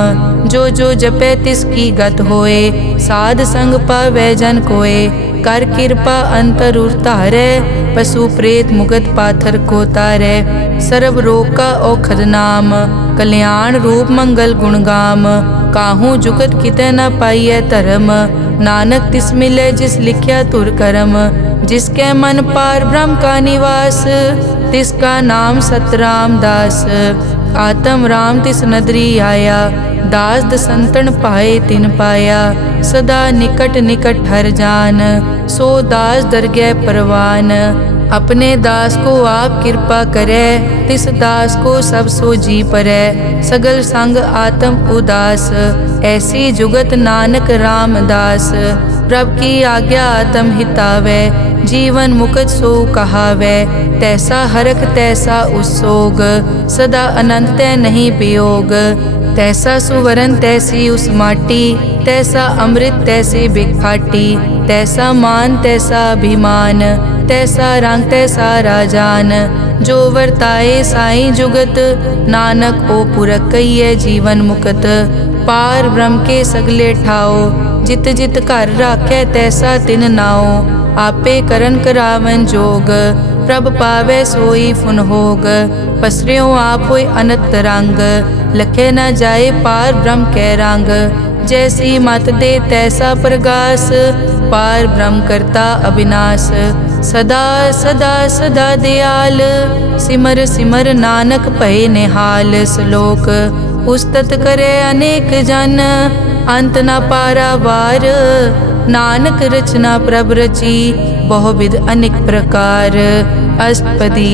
जो जो जपे तिसकी गत होए, साध संग पावै जन कोए, कर कृपा अंतर उतारै, पशु प्रेत मुगत पाथर को तारै, सर्व रोग का औखद नाम, कल्याण रूप मंगल गुणगाम, काहू जुगत कितै न पाइयै धर्म, नानक तिस मिलै जिस लिखिया तुर करम, जिसके मन पार ब्रह्म का निवास, तिसका नाम सतराम दास, आत्म राम तिस नदरी आया, दास दसंतन पाए तिन पाया, सदा निकट निकट हर जान, सो दास दरगह परवान, अपने दास को आप कृपा करे, तिस दास को सब सो जी परै, सगल संग आत्म उदास, ऐसी जुगत नानक रामदास, प्रभ की आज्ञा आत्म हितावै, जीवन मुकत सो कहावै, तैसा हरख तैसा उसोग, सदा अनंत तै नहीं वियोग, तैसा सुवरन तैसी उस माटी, तैसा अमृत तैसे बिखाटी, तैसा मान तैसा अभिमान, तैसा रंग तैसा राजान, जो वर्ताए साई जुगत, नानक ओ पुरख कहिए जीवन मुकत, पार ब्रह्म के सगले ठाओ, जित जित घर राखै तैसा तिन नाओ, आपे करन करावन जोग, प्रभ पावै सोई फुन होग, पसरियों आप होय अनंत रंग, लखे न जाए पार ब्रह्म कै रंग, जैसी मत दे तैसा प्रगास, पार ब्रह्म करता अविनाश, सदा सदा सदा दयाल, सिमर सिमर नानक भय निहाल, श्लोक उस्तत करे अनेक जन, अंत न पारावार, नानक रचना प्रभ रची, बहुविध अनेक प्रकार, अष्टपदी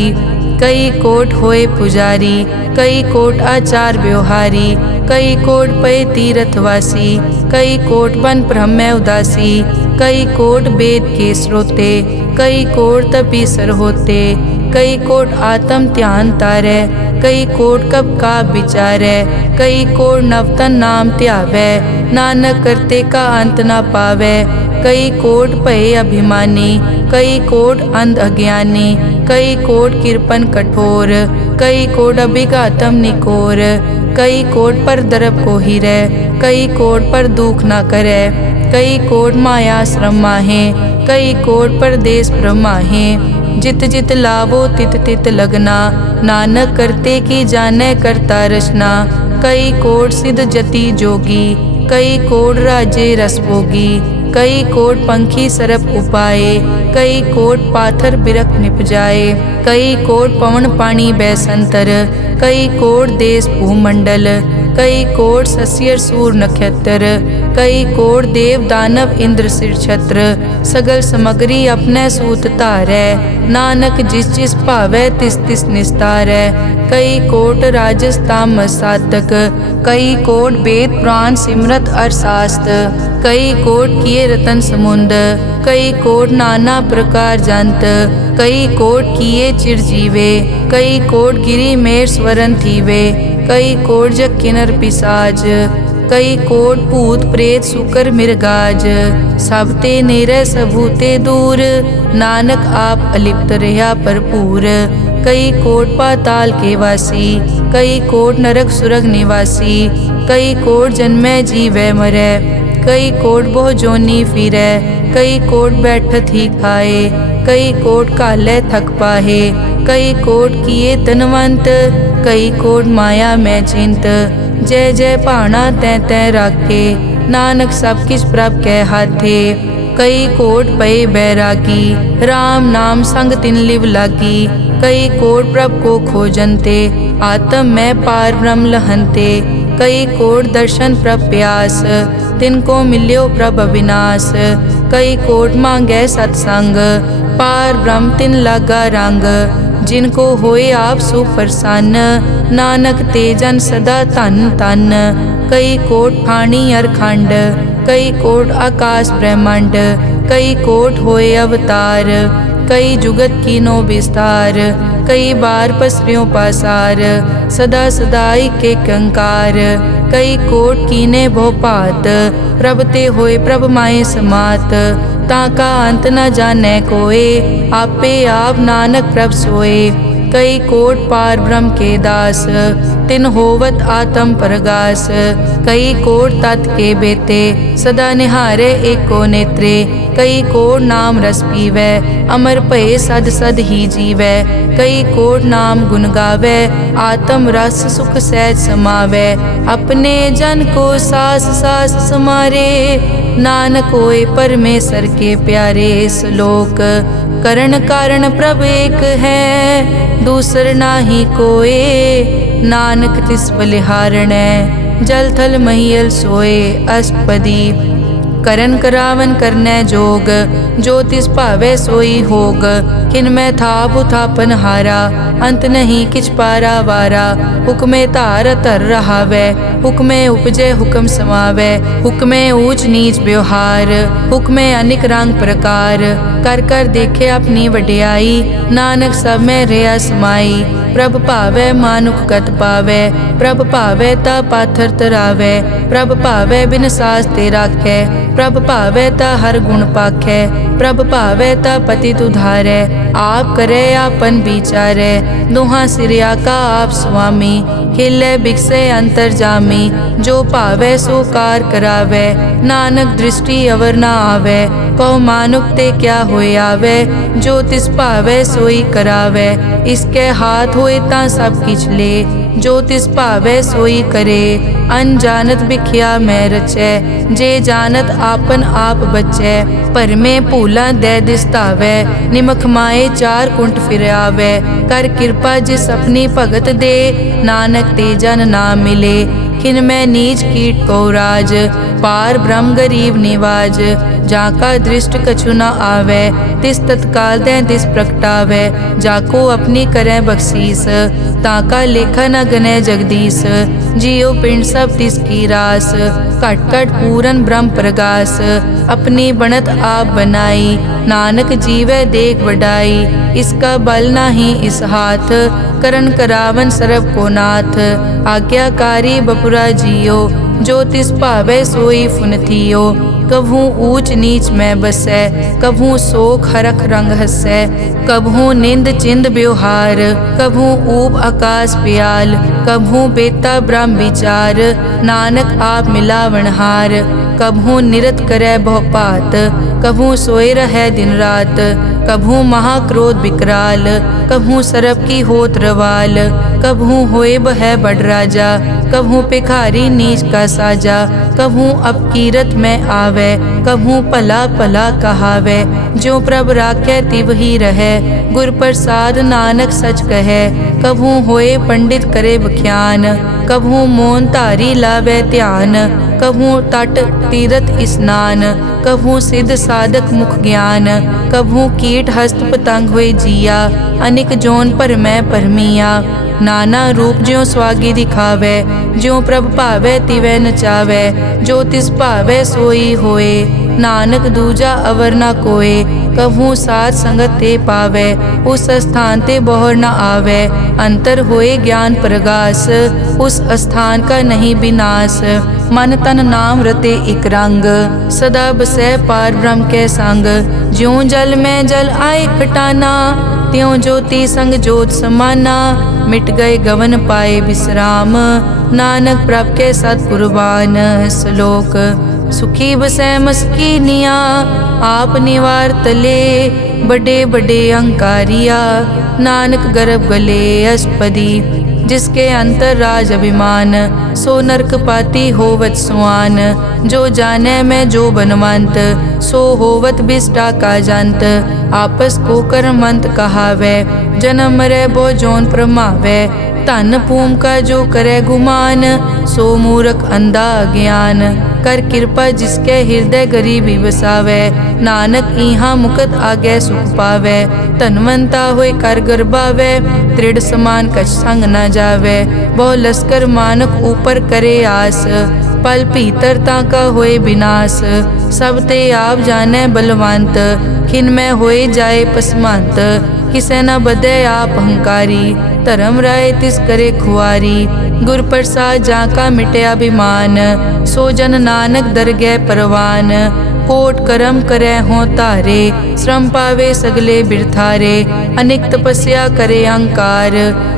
कई कोट होए पुजारी, कई कोट आचार व्यवहारी, कई कोट पय तीर्थवासी, कई कोट बन ब्रह्म उदासी, कई कोट वेद के स्रोते, कई कोट तपीसर होते, कई कोट आत्म ध्यान तारै, कई कोट कब का विचारै, कई कोट नवतन नाम ध्यावै, नानक करते का अंत न पावै, कई कोट भय अभिमानी, कई कोट अंध अज्ञानी, कई कोट कृपन कठोर, कई कोट अभिघातम निकोर, कई कोट पर दरब को हिरै, कई कोट पर दुख न करै, कई कोट माया श्रम माहे, कई कोट परदेश ब्रह्माहे, जित जित लावो तित तित लगना, नानक करते की जानै करता रचना, कई कोट सिद्ध जति जोगी, कई कोट राजे रस भोगी, कई कोट पंखी सरप उपाए, कई कोट पाथर बिरख निपजाए, कई कोट पवन पानी बैसंतर, कई कोट देश भूमंडल, कई कोट सस्यर सूर नक्षत्र, कई कोट देव दानव इंद्र सिर छत्र, सगल समग्री अपने सूत धारै, नानक जिस जिस भावै तिस तिस निस्तारै, कई कोट राजस तामस सातक, कई कोट वेद पुराण सिमरत अरशास्त्र, कई कोट किए रतन समुंद, कई कोट नाना प्रकार जंत, कई कोट किए चिरजीवे, कई कोट गिरी मेर स्वरन थीवे, कई कोट जग किनर पिसाज, कई कोट भूत प्रेत सुकर मिर्गाज, सबते निरय सबूते दूर, नानक आप अलिप्त रहा भरपूर, कई कोट पाताल के वासी, कई कोट नरक सुरग निवासी, कई कोट जन्मै जीवै मरै, कई कोट बहु जोनी फिरै, कई कोट बैठत ही खाए, कई कोट कालै थक पाहे, कई कोट किए तनवंत, कई कोट माया मैं चिंत, जय जय भाना तै तै राखे, नानक सब किछ प्रभ कै हाथे, कई कोट पए बैरागी, राम नाम संग तिन लिव लागी, कई कोट प्रभ को खोजनते, आत्म में पार ब्रह्म लहनते, कई कोट दर्शन प्रभ प्यास, तिनको मिल्यो प्रभ अविनाश, कई कोट मांगै सत्संग, पार ब्रह्म तिन लागा रंग, जिनको होए आप सुप्रसन्न, नानक ते जन सदा धन धन, कई कोट ठाणी अरखंड, कई कोट आकाश ब्रह्मांड, कई कोट होए अवतार, कई जुगत कीनो विस्तार, कई बार पसरियों पासार, सदा सदाई के कंकार, कई कोट कीने भोपात, प्रभ ते होए प्रभ माए समात, ताका अंत न जाने कोए, आपे आप नानक प्रभ सोए, कई कोट पार ब्रह्म के दास, तिन होवत आत्म परगास, कई कोट तत् के बेते, सदा निहारे एको नेत्रे, कई कोट नाम रस पीवै, अमर भये सद सद ही जीवै, कई कोट नाम गुण गावै, आत्म रस सुख सहज समावै, अपने जन को सास सास समारे, नानक होए परमेश्वर के प्यारे, श्लोक करण कारण प्रभ एक है, दूसर नाही कोए, नानक तिस बलिहारणै, जल थल महियल सोए, अष्टपदी करन करावन करनै जोग, जो तिस भावै सोई होग, किन मैं थाप उथापन हारा, अंत नहीं किछ पारा वारा, हुक्मे धार धर रहावै, हुक्मे उपजे हुक्म समावै, हुक्मे ऊंच नीच व्यवहार, हुक्मे अनिक रंग प्रकार, कर कर देखे अपनी वड्याई, नानक सब में रहा समाई, प्रभ भावै मानुख गत पावै, प्रभ भावै ता पाथर तरावै, प्रभ भावै बिन सास ते राखै, प्रभ भावै ता हर गुण पाखै, प्रभ भावै ता पतित उधारै, आप करे आपन विचारै, दोहां सिरिया का आप स्वामी, खिलै बिकसे अंतर जामी, जो भावै सो कार करावै, नानक दृष्टि अवर ना आवै, कहो मानुक ते क्या होए आवै, जो तिस भावै सोई करावै, इसके हाथ होए तां सब किछ ले, जो तिस भावै सोई करे, अनजानत बिख्या मैं रचै, जे जानत आपन आप बचै, पर में भूला दै दिसतावै, निमख माए चार कुंट फिर आवै, कर कृपा जिस अपनी भगत दे, नानक ते जन ना मिले, खिन मैं नीच कीट को राज, पार ब्रह्म गरीब निवाज, जाका दृष्ट कछु न आवे, तिस तत्काल तै तिस प्रगटावै, जाको अपनी करै बख्शीस, ताका लेखा न गनै जगदीश, जियो पिंड सब तिसकी रास, घट घट पूरन ब्रह्म प्रगास, अपनी बनत आप बनाई, नानक जीवै देख वडाई, इसका बल नाही इस हाथ, करन करावन सरब को नाथ, आज्ञाकारी बपुरा जियो, जो तिस भावै सोई फुनथियो, कभू ऊंच नीच में बसै, कभू सोख हरख रंग हसै, कभू निंद चिंद व्यवहार, कभू ऊब आकाश प्याल, कभू बेता ब्रह्म विचार, नानक आप मिलावनहार, कभू निरत करै बहुपात, कभू सोए रहै दिन रात, कभू महाक्रोध विकराल, कभू सरब की होत रवाल, कभू होए बह बड़ राजा, कभू भिखारी नीच का साजा, कभू अपकीरत में आवे, कभू भला भला कहावे, जो प्रभ राखै तिव ही रहै, गुर प्रसाद नानक सच कहै, कभू होए पंडित करे बख्यान, कभू मोन धारी लावे ध्यान, कभू तट तीरथ स्नान, कभू सिद्ध साधक मुख ज्ञान, कभू कीट हस्त पतंग हुए जिया, अनिक जोन पर मैं परमिया, नाना रूप ज्यों स्वागी दिखावे, ज्यों प्रभ भावै तिवै नचावे, जो तिस भावै सोई होए, नानक दूजा अवर न कोए, कभू साथ संगत ते पावे, उस स्थान ते बोहर न आवे, अंतर होए ज्ञान प्रगास, उस स्थान का नहीं विनाश, मन तन नाम रते एक रंग, सदा बसै पार ब्रह्म के संग, ज्यों जल में जल आए खटाना, त्यों ज्योति संग ज्योत समाना, मिट गए गवन पाए विश्राम। नानक प्रभ के सतकुर्बान श्लोक। सुखी बसै मस्कीनिया, आप निवार तले, बड़े बड़े अहंकारिया, नानक गर्भ गले अष्टपदी। जिसके अंतर राज अभिमान, सो नरक पाती होवत सुआन। जो जाने में जो बनवंत, सो होवत बिष्टा का जंत। आपस को कर्मंत कहावे, जन्म मरे बो जोन प्रमावे। धन भूम का जो करे गुमान, सो मूर्ख अंधा ज्ञान। कर कृपा जिसके हृदय गरीबी बसावे, नानक इहाँ मुकत आगे सुख पावे। धनवंता होय कर गर्बावे, दृढ़ समान कछ संग न जावे। बहु लश्कर मानक ऊपर करे आस, पल भीतर ताका होए विनाश। सब ते आप जाने बलवंत, खिन में होए जाए पसमंत। किसे न बदे आप अहंकारी, धर्म राय तिस करे खुआरी। गुर प्रसाद जाका मिटे अभिमान, सो जन नानक दरगह परवान। कोट कर्म करे हों तारे, श्रम पावे सगले बिरथारे। अनेक तपस्या करे अहंकार,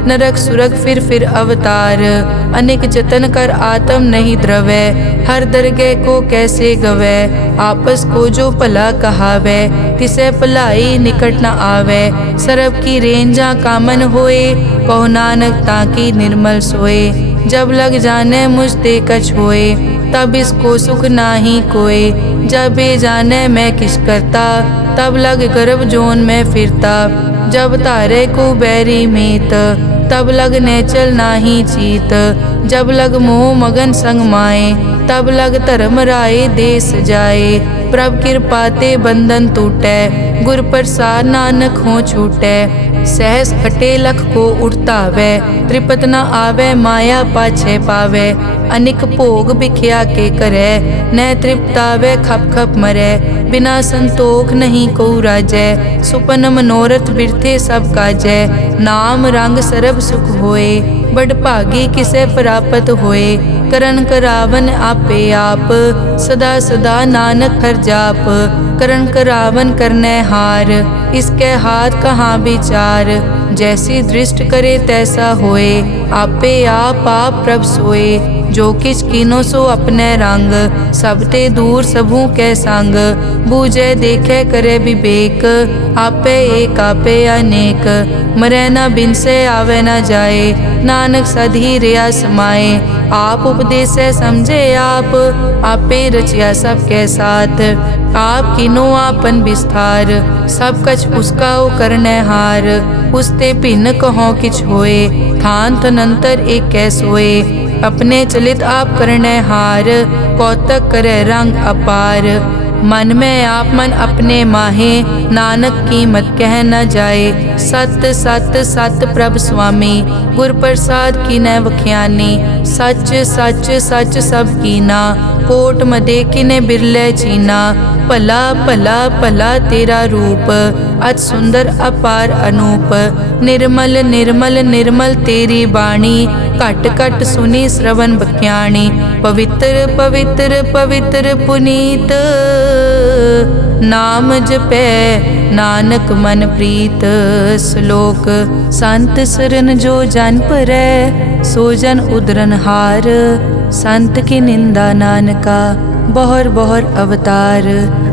नरक सुरग फिर अवतार। अनेक जतन कर आत्म नहीं द्रवे, हर दरगह को कैसे गवे। आपस को जो भला कहावे, तिसे भलाई निकट न आवे। सरब की रेंजा कामन होए, कहो नानक ताकि निर्मल सोए। जब लग जाने मुझ ते कछ होए, तब इसको सुख नाही कोय। जब ये जाने मैं किस करता, तब लग गर्भ जोन में फिरता। जब तारे को बैरी मीत, तब लग नेचल नाही चीत। जब लग मोह मगन संग माए, तब लग धर्म राय देश जाए। प्रभ कृपाते बंधन टूटे, गुर प्रसाद नानक हो छूटे। सहस हटे लख को उड़तावे, त्रिपत न आवे माया पाछे पावे। अनिक भोग बिख्या के करे, न तृप्तावे खप खप मरे। बिना संतोख नहीं को राजै, सुपन मनोरथ बिरथे सब काजै। नाम रंग सरब सुख होए, बड़ भागी किसे प्राप्त होए। करन करावन आपे आप, सदा सदा नानक हर जाप। करन करावन करने हार, इसके हाथ कहाँ विचार। जैसी दृष्ट करे तैसा होए, आपे आप प्रभ सोए। जो किछ कीनो सो अपने रंग, सबते दूर सबू के संग। बूझे देखे करे विवेक, आपे एक आपे अनेक। मरे न बिन से आवे न जाए, नानक सधी रिया समाए। आप उपदेश समझे आप, आपे रचिया सबके साथ। आप किनो आपन विस्तार, सब कछ उसका ओ करने हार। उसते भिन्न कहो किछ होए, थान तनंतर एक कैस होए। अपने चलित आप करने हार, कौतक करे रंग अपार। मन में आप मन अपने माहे, नानक कीमत कह न जाए। सत सत सत प्रभ स्वामी, गुर प्रसाद की न वख्यानी। सच सच सच सब कीना, कोट मदे किने बिरले चीना। भला भला भला तेरा रूप, अति सुंदर अपार अनूप। निर्मल निर्मल निर्मल तेरी बाणी, घट घट सुनी श्रवण बख्याणी। पवित्र पवित्र पवित्र पुनीत, नाम जपै नानक मन प्रीत। श्लोक। संत सरन जो जन परै, सो जन उदरन हार। संत की निंदा नानका, बहर बहर अवतार।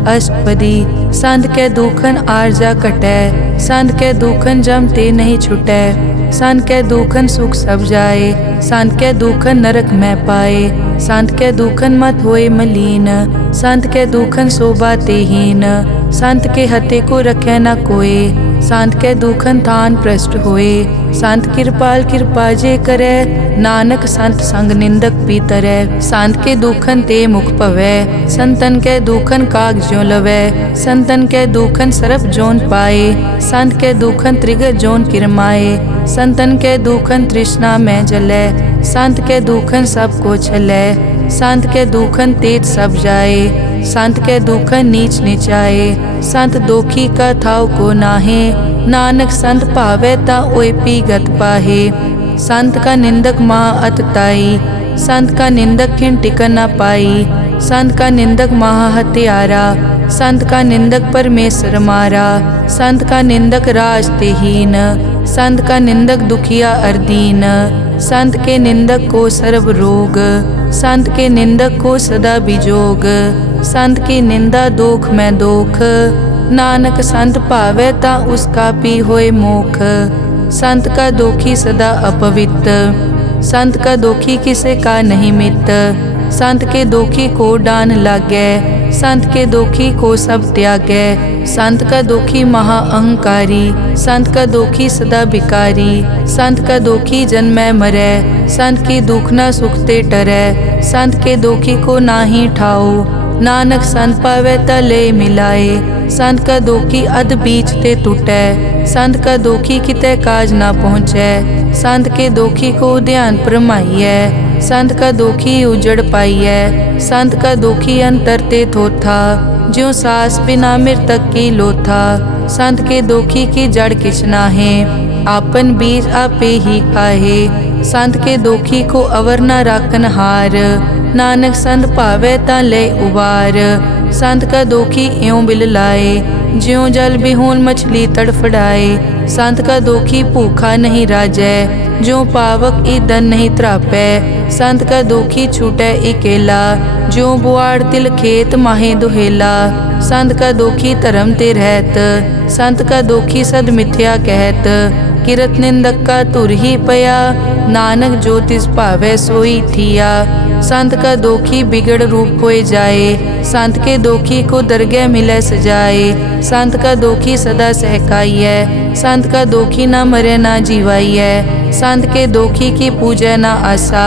अष्टपदी। संत के दुखन आरजा कटै, संत के दुखन जम ते नहीं छुटै। संत के दुखन सुख सब जाए, संत के दुखन नरक में पाए। संत के दुखन मत होए मलीन, संत के दुखन शोभा तेहीन। संत के हते को रखे न कोय, संत के दुखन थान भ्रष्ट होए। संत कृपाल कृपा जे करे, नानक संत संग निंदक पीतरै। संत के दुखन ते मुख पवै, संतन के दुखन काग ज्यों लवै। संतन के दुखन सरप जोन पाए, संत के दुखन त्रिगर जोन किरमाए। संतन के दुखन तृष्णा में जलै, संत के दुखन सब को छलै। संत के दुखन तेज सब जाए, संत के दुखन नीच नीचाए। संत दोखी का थाव को नाहे, नानक संत भावे ता ओय पी गत पाहे। संत का निंदक महा अतताई, संत का निंदक खिन टिकन न पाई। संत का निंदक महा हत्यारा, संत का निंदक परमेश्वर मारा। संत का निंदक राज ते हीन, संत का निंदक दुखिया अरदीन। संत के निंदक को सर्व रोग, संत के निंदक को सदा बिजोग। संत की निंदा दोख में दोख, नानक संत भावे ता उसका पी होए मोख। संत का दोखी सदा अपवित्र, संत का दोखी किसे का नहीं मित। संत के दोखी को डान लागै, संत के दोखी को सब त्यागै। संत का दोखी महा अहंकारी, संत का दोखी सदा बिकारी। संत का दोखी जन्मै मरै, संत की दुख न सुख ते टरै। संत के दोखी को नाही ठाओ, नानक संत पावै ता ले मिलाए। संत का दोखी अध बीच ते टूटै, संत का दोखी कितै काज ना पहुँचै। संत के दोखी को ध्यान परमाइयै, संत का दोखी उजड़ पाइयै। संत का दोखी अंतर ते थोथा, ज्यों सास बिना मृतक की लोथा। संत के दोखी की जड़ किछ नाहे, आपन बीज आपे ही खाहे। संत के दोखी को अवर न राखन हार, नानक संत भावै ता ले उबार। संत का दोखी इयों बिल लाए, ज्यों जल बिहून मछली तड़फड़ाए। संत का दोखी भूखा नहीं राजै, ज्यों पावक ईंधन नहीं त्रापै। संत का दोखी छूटै इकेला, ज्यों बुआड़ तिल खेत माहे दुहेला। संत का दोखी धर्म ते रहत, संत का दोखी सद मिथ्या कहत। किरत निंदक का तुर ही पया, नानक जो तिस भावै सोई थिया। संत का दोखी बिगड़ रूप होए जाए, संत के दोखी को दरगह मिलै सजाए। संत का दोखी सदा सहकाइयै, संत का दोखी ना मरे ना जीवाइयै। संत के दोखी की पूजै ना आसा,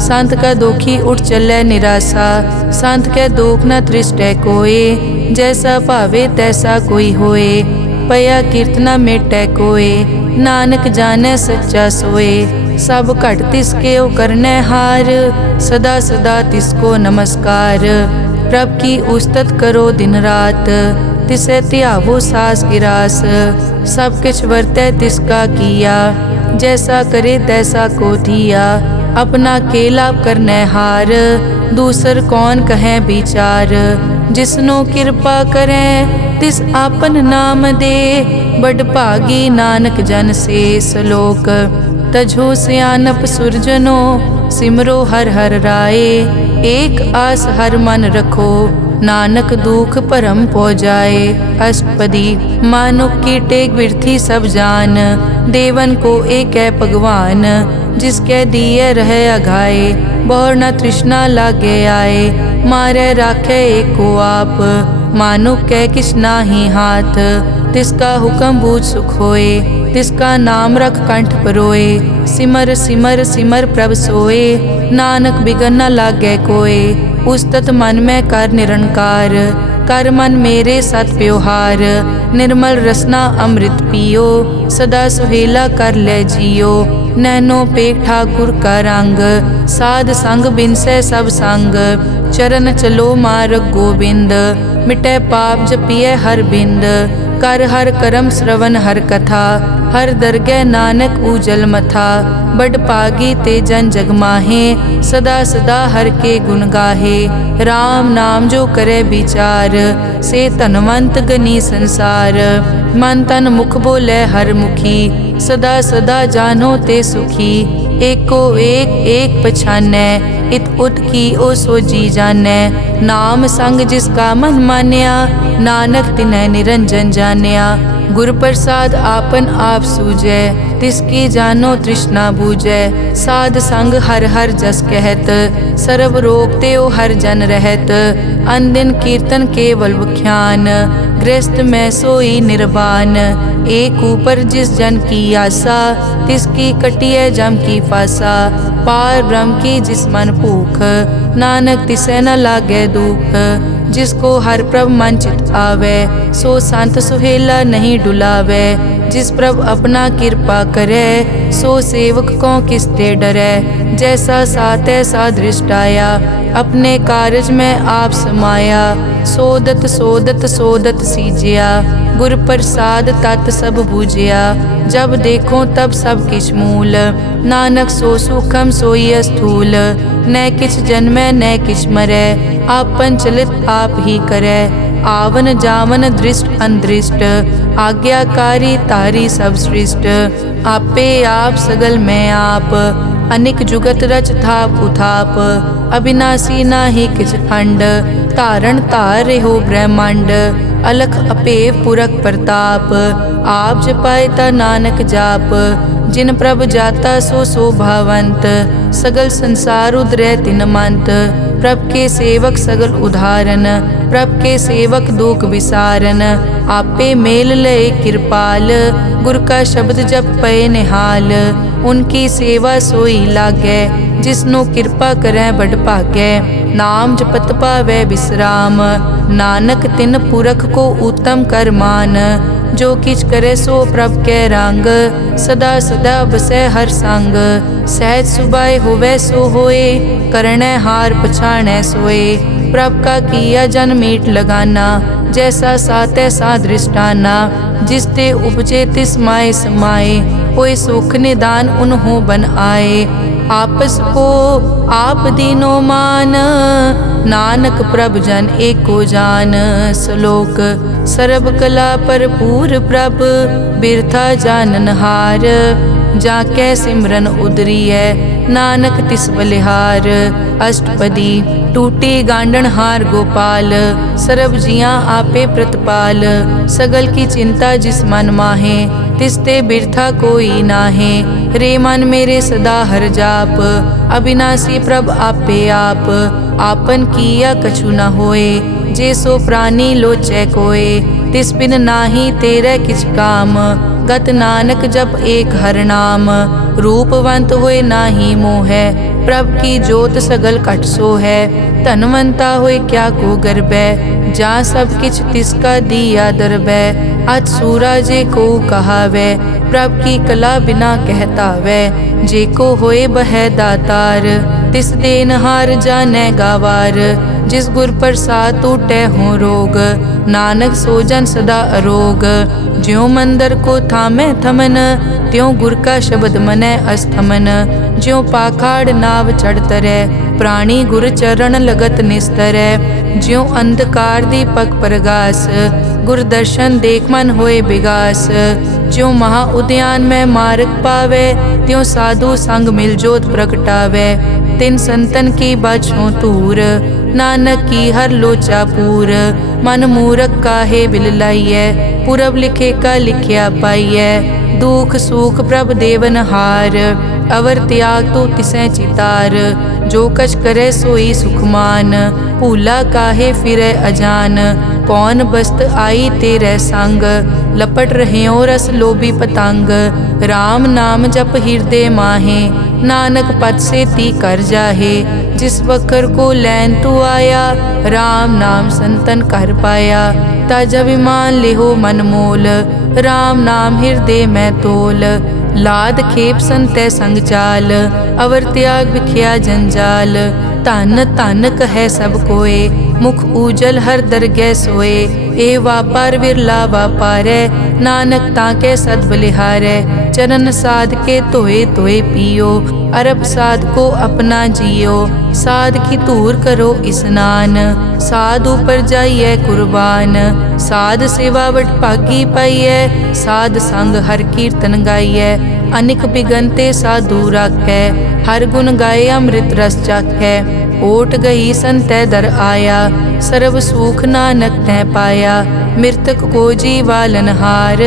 संत का दोखी उठ चलै निराशा। संत के दोख न त्रिष्टै कोय, जैसा भावे तैसा कोई होए। पया कीर्तना मेटै कोय, नानक जानै सच्चा सोए। सब घट तिसके ओ करनै हार, सदा सदा तिसको नमस्कार। प्रभ की उस्तत करो दिन रात, तिसै ध्यावो सास गिरास। सब किछ वरतै तिसका किया, जैसा करे तैसा को थिया। अपना केला करनै हार, दूसर कौन कहे विचार। जिसनो कृपा करै तिस आपन नाम दे, बड़ भागी नानक जन से सलोक। तजो सियानप सुरजनो, सिमरो हर हर राए। एक आस हर मन रखो, नानक दुख भरम पौ जाए। अष्टपदी मानुक की टेक बिरथी सब जान, देवन को एक है भगवान। जिसके दिए रहे अघाए, बहुर न तृष्णा लागे आए। मारे राखे एको आप, मानुक कै किछ नाही हाथ। तिसका हुक्म बूझ सुख होए, तिसका नाम रख कंठ परोए। सिमर सिमर सिमर प्रभ सोए, नानक बिगन न लागै कोय। उस्तत मन में कर निरंकार, कर मन मेरे सत प्योहार। निर्मल रसना अमृत पियो, सदा सुहेला कर ले जियो। नैनो पेख ठाकुर का रंग, साध संग बिनसै सब संग। चरण चलो मार्ग गोबिंद, मिटै पाप जपिए हर बिंद। कर हर करम श्रवण हर कथा, हर दरगह नानक उजल मथा। बड़ पागी ते जन जग माहे, सदा सदा हर के गुण गाहे। राम नाम जो करे विचार, से धनवंत गनी संसार। मन तन मुख बोले हर मुखी, सदा सदा जानो ते सुखी। एको एक एक पछानै, इत उत की ओ सो जी जानै। नाम संग जिसका मन मान्या, नानक तिनै निरंजन जान्या। गुर प्रसाद आपन आप सूझै, तिसकी जानो तृष्णा बूझै। साध संग हर हर जस कहत, सर्व रोग त्यो हर जन रहत। अनदिन कीर्तन केवल बख्यान, गृहस्थ में सोई निर्वाण। एक ऊपर जिस जन की आशा, तिसकी कटिए जम की फासा। पार ब्रह्म की जिस मन भूख, नानक तिसै न लागै दुख। जिसको हर प्रभ मन चित आवे, सो संत सुहेला नहीं डुलावे। जिस प्रभ अपना कृपा करे, सो सेवक को किसते डरै। जैसा सात ऐसा दृष्टाया, अपने कारज में आप समाया। सोदत सोदत सोदत सीजिया, गुर प्रसाद तत् सब बूझिया। जब देखो तब सब किछ मूल, नानक सो सुखम सोई स्थूल। न किछ जन्मै न किछ मरै, आपन चलित आप ही करै। आवन जावन दृष्ट अनदृष्ट, आज्ञाकारी तारी सब सृष्ट। आपे आप सगल मैं आप, अनिक जुगत रच थाप उथाप। अविनाशी नाहि किछ खंड, धारण धार हो ब्रह्मांड। अलख अपेव पुरख प्रताप, आप जपाए ता नानक जाप। जिन प्रभ जाता सो शोभावंत, सगल संसार उदरै तिन मंत। प्रभ के सेवक सगल उदाहरण, प्रभ के सेवक दुख विसारन। आपे मेल लय कृपाल, गुर का शब्द जप पए निहाल। उनकी सेवा सोई लागै, जिसनो कृपा करै बड़ भागै। नाम जपत पावै विश्राम, नानक तिन पुरख को उत्तम कर मान। जो किछ करे सो प्रभ कै रंग, सदा सदा बसै हर संग। सहज सुभाए होवै सो होए, करणै हार पछाणै सोए। प्रभ का किया जन मीट लगाना, जैसा सा तैसा दृष्टाना। जिस ते उपजे तिस माए समाए, होए सुख निदान उन्हों बन आए। आपस को आप दीनो मान, नानक प्रभ जन एको जान। श्लोक सर्ब कला भरपूर प्रभ, बिरथा जानन हार। जाकै सिमरन उदरियै, नानक तिस बलिहार। अष्टपदी टूटी गांडन हार गोपाल, सर्ब जियां आपे प्रतिपाल। सगल की चिंता जिस मन माहे, तिसते बिरथा कोई नाहे। रे मन मेरे सदा हर जाप, अविनाशी प्रभ आपे आप। आपन किया कछु न होए, जे सो प्राणी लोचै कोय। तिस बिन नाही तेरे किछ काम, गत नानक जप एक हर नाम। रूपवंत होए नाही मोहै, प्रभ की जोत सगल कट सो है। धनवंता होए क्या को गर्बै, जा सब किछ तिसका दिया दरबै। अत सूरा जे को कहावै, प्रभ की कला बिना कहता वै। जे को होए बह दातार, तिस देनहार जानै गावार। जिस गुर प्रसाद टूटै हो रोग, नानक सो जन सदा अरोग। ज्यों मंदिर को थामै थमन, त्यों गुर का शब्द मनै अस्थमन। ज्यों पाखाड़ नाव चढ़ तरै, प्राणी गुर चरण लगत निस्तरै। ज्यों अंधकार दीपक प्रगास, गुर दर्शन देख मन होए विगास। ज्यों महा उद्यान में मार्ग पावे, त्यों साधु संग मिल जोत प्रगटावे। तिन संतन की बछों तूर, नानक की हर लोचा पूर। मन मूरख काहे बिल लाइयै, पुरब लिखे का लिखिया पाइयै। दुख सुख प्रभ देवन हार, अवर त्याग तो तिसै चितार। जो कछ करे सोई सुखमान, भूला काहे फिरै अजान। कौन बस्त आई तेरे संग, लपट रहे रस लोभी पतंग। राम नाम जप हृदय माहे, नानक पद से ती कर जाहे। जिस वकर को लैन तू आया, राम नाम संतन कर पाया। तज अभिमान लेहो मन मोल, राम नाम हृदय में तोल। लाद खेप संतै संग चाल, अवर त्याग बिखिया जंजाल। धन धन कहे सब कोय, मुख उजल हर दरगह सोए। ए वापार विरला वापारै, नानक ताके सद बलिहारै। चरण साध के धोए धोए पियो, अरब साध को अपना जियो। साध की धूर करो स्नान, साध ऊपर जाइए कुर्बान। साध सेवा वट भागी पाइयै, साध संग हर कीर्तन गाइयै। अनिक बिगनते साधु राखै, हर गुण गाए अमृत रस चाखै। ओट गई संतै दर आया, सर्व सुख नानक तै पाया। मृतक को जीवालन हार,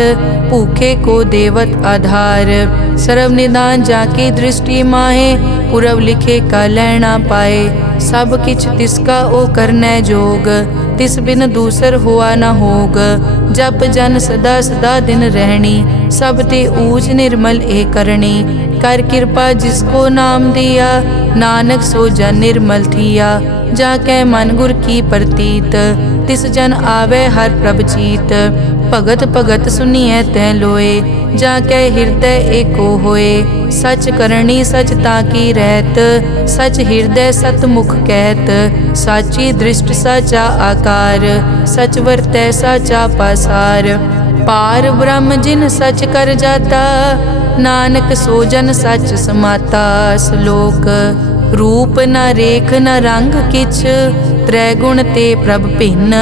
भूखे को देवत आधार। सर्व निदान जाकी दृष्टि माहे, पुरब लिखे का लैना पाए। सब किछ तिसका ओ करनै जोग, तिस बिन दूसर हुआ न होग। जप जन सदा सदा दिन रहनी, सब ते ऊच निर्मल ए करनी। कर कृपा जिसको नाम दिया, नानक सो जन निर्मल थिया। जाकै मन गुर की प्रतीत, तिस जन आवे हर प्रभ चीत। भगत भगत सुनिए तै लोए, जाकै हृदय एको होए। सच करनी सच ताकी रहत, सच हृदय सतमुख कहत। साची दृष्ट साचा आकार, सच वर्तै साचा पासार। पार ब्रह्म जिन सच कर जाता, नानक सो जन सच समाता। श्लोक रूप न रेख न रंग किछ, त्रै गुण ते प्रभ भिन्न।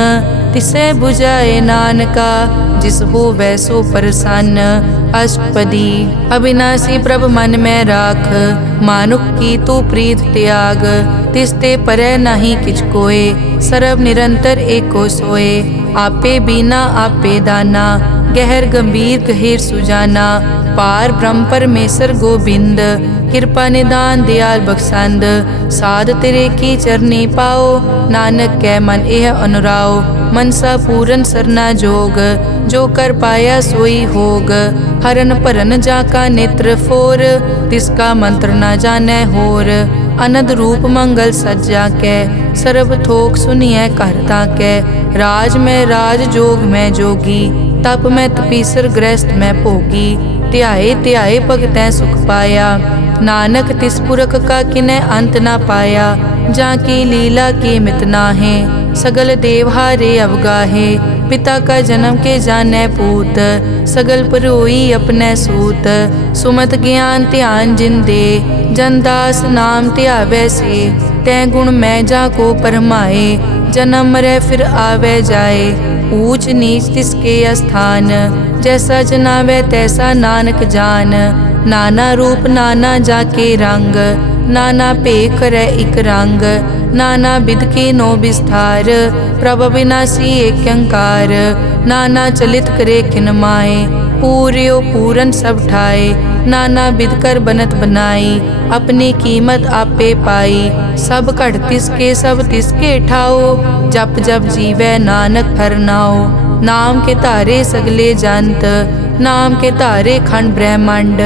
तिसै बुझाए नानका, जिस हो वैसो प्रसन्न। अष्टपदी। अविनाशी प्रभ मन में राख, मानुख की तू प्रीत त्याग। तिसते परै नहीं किछ कोय, सर्व निरंतर एको सोए। आपे बीना आपे दाना, गहर गंभीर गहीर सुजाना। पार ब्रह्म परमेश्वर गोबिंद, कृपा निदान दयाल बख्शंद। साध तेरे की चरनी पाओ, नानक कै मन एह अनुराओ। मनसा पूरन सरना जोग, जो कर पाया सोई होग। हरन भरन जाका नेत्र फोर, तिसका मंत्र न जानै होर। अनद रूप मंगल सज्जा कै, सर्व थोक सुनिए कर ताकै। राज में राज जोग में जोगी, तप में तपीसर गृहस्थ में भोगी। ध्याए ध्याए भगतैं सुख पाया, नानक तिस पुरख का किनै अंत ना पाया। जाकी लीला की मित नाहे, सगल देवहारे अवगाहे। पिता का जन्म के जानै पूत, सगल परोई अपने सूत। सुमत ज्ञान ध्यान जिन दे, जनदास नाम ध्यावै से। तै गुण मैं जाको परमाए, जन्म मरै फिर आवे जाए। ऊंच नीच तिसके स्थान, जैसा जनावै तैसा नानक जान। नाना रूप नाना जाके रंग, नाना भेख करै इक रंग। नाना बिध के नो विस्तार, प्रभ अविनाशी एक अंकार। नाना चलित करे किन माए, पूर्यो पूरन सब ठाए। नाना बिध कर बनत बनाई, अपनी कीमत आपे पाई। सब घट तिसके सब तिसके ठाओ, जप जप जीवै नानक हर नाओ। नाम के धारे सगले जंत, नाम के धारे खंड ब्रह्मांड।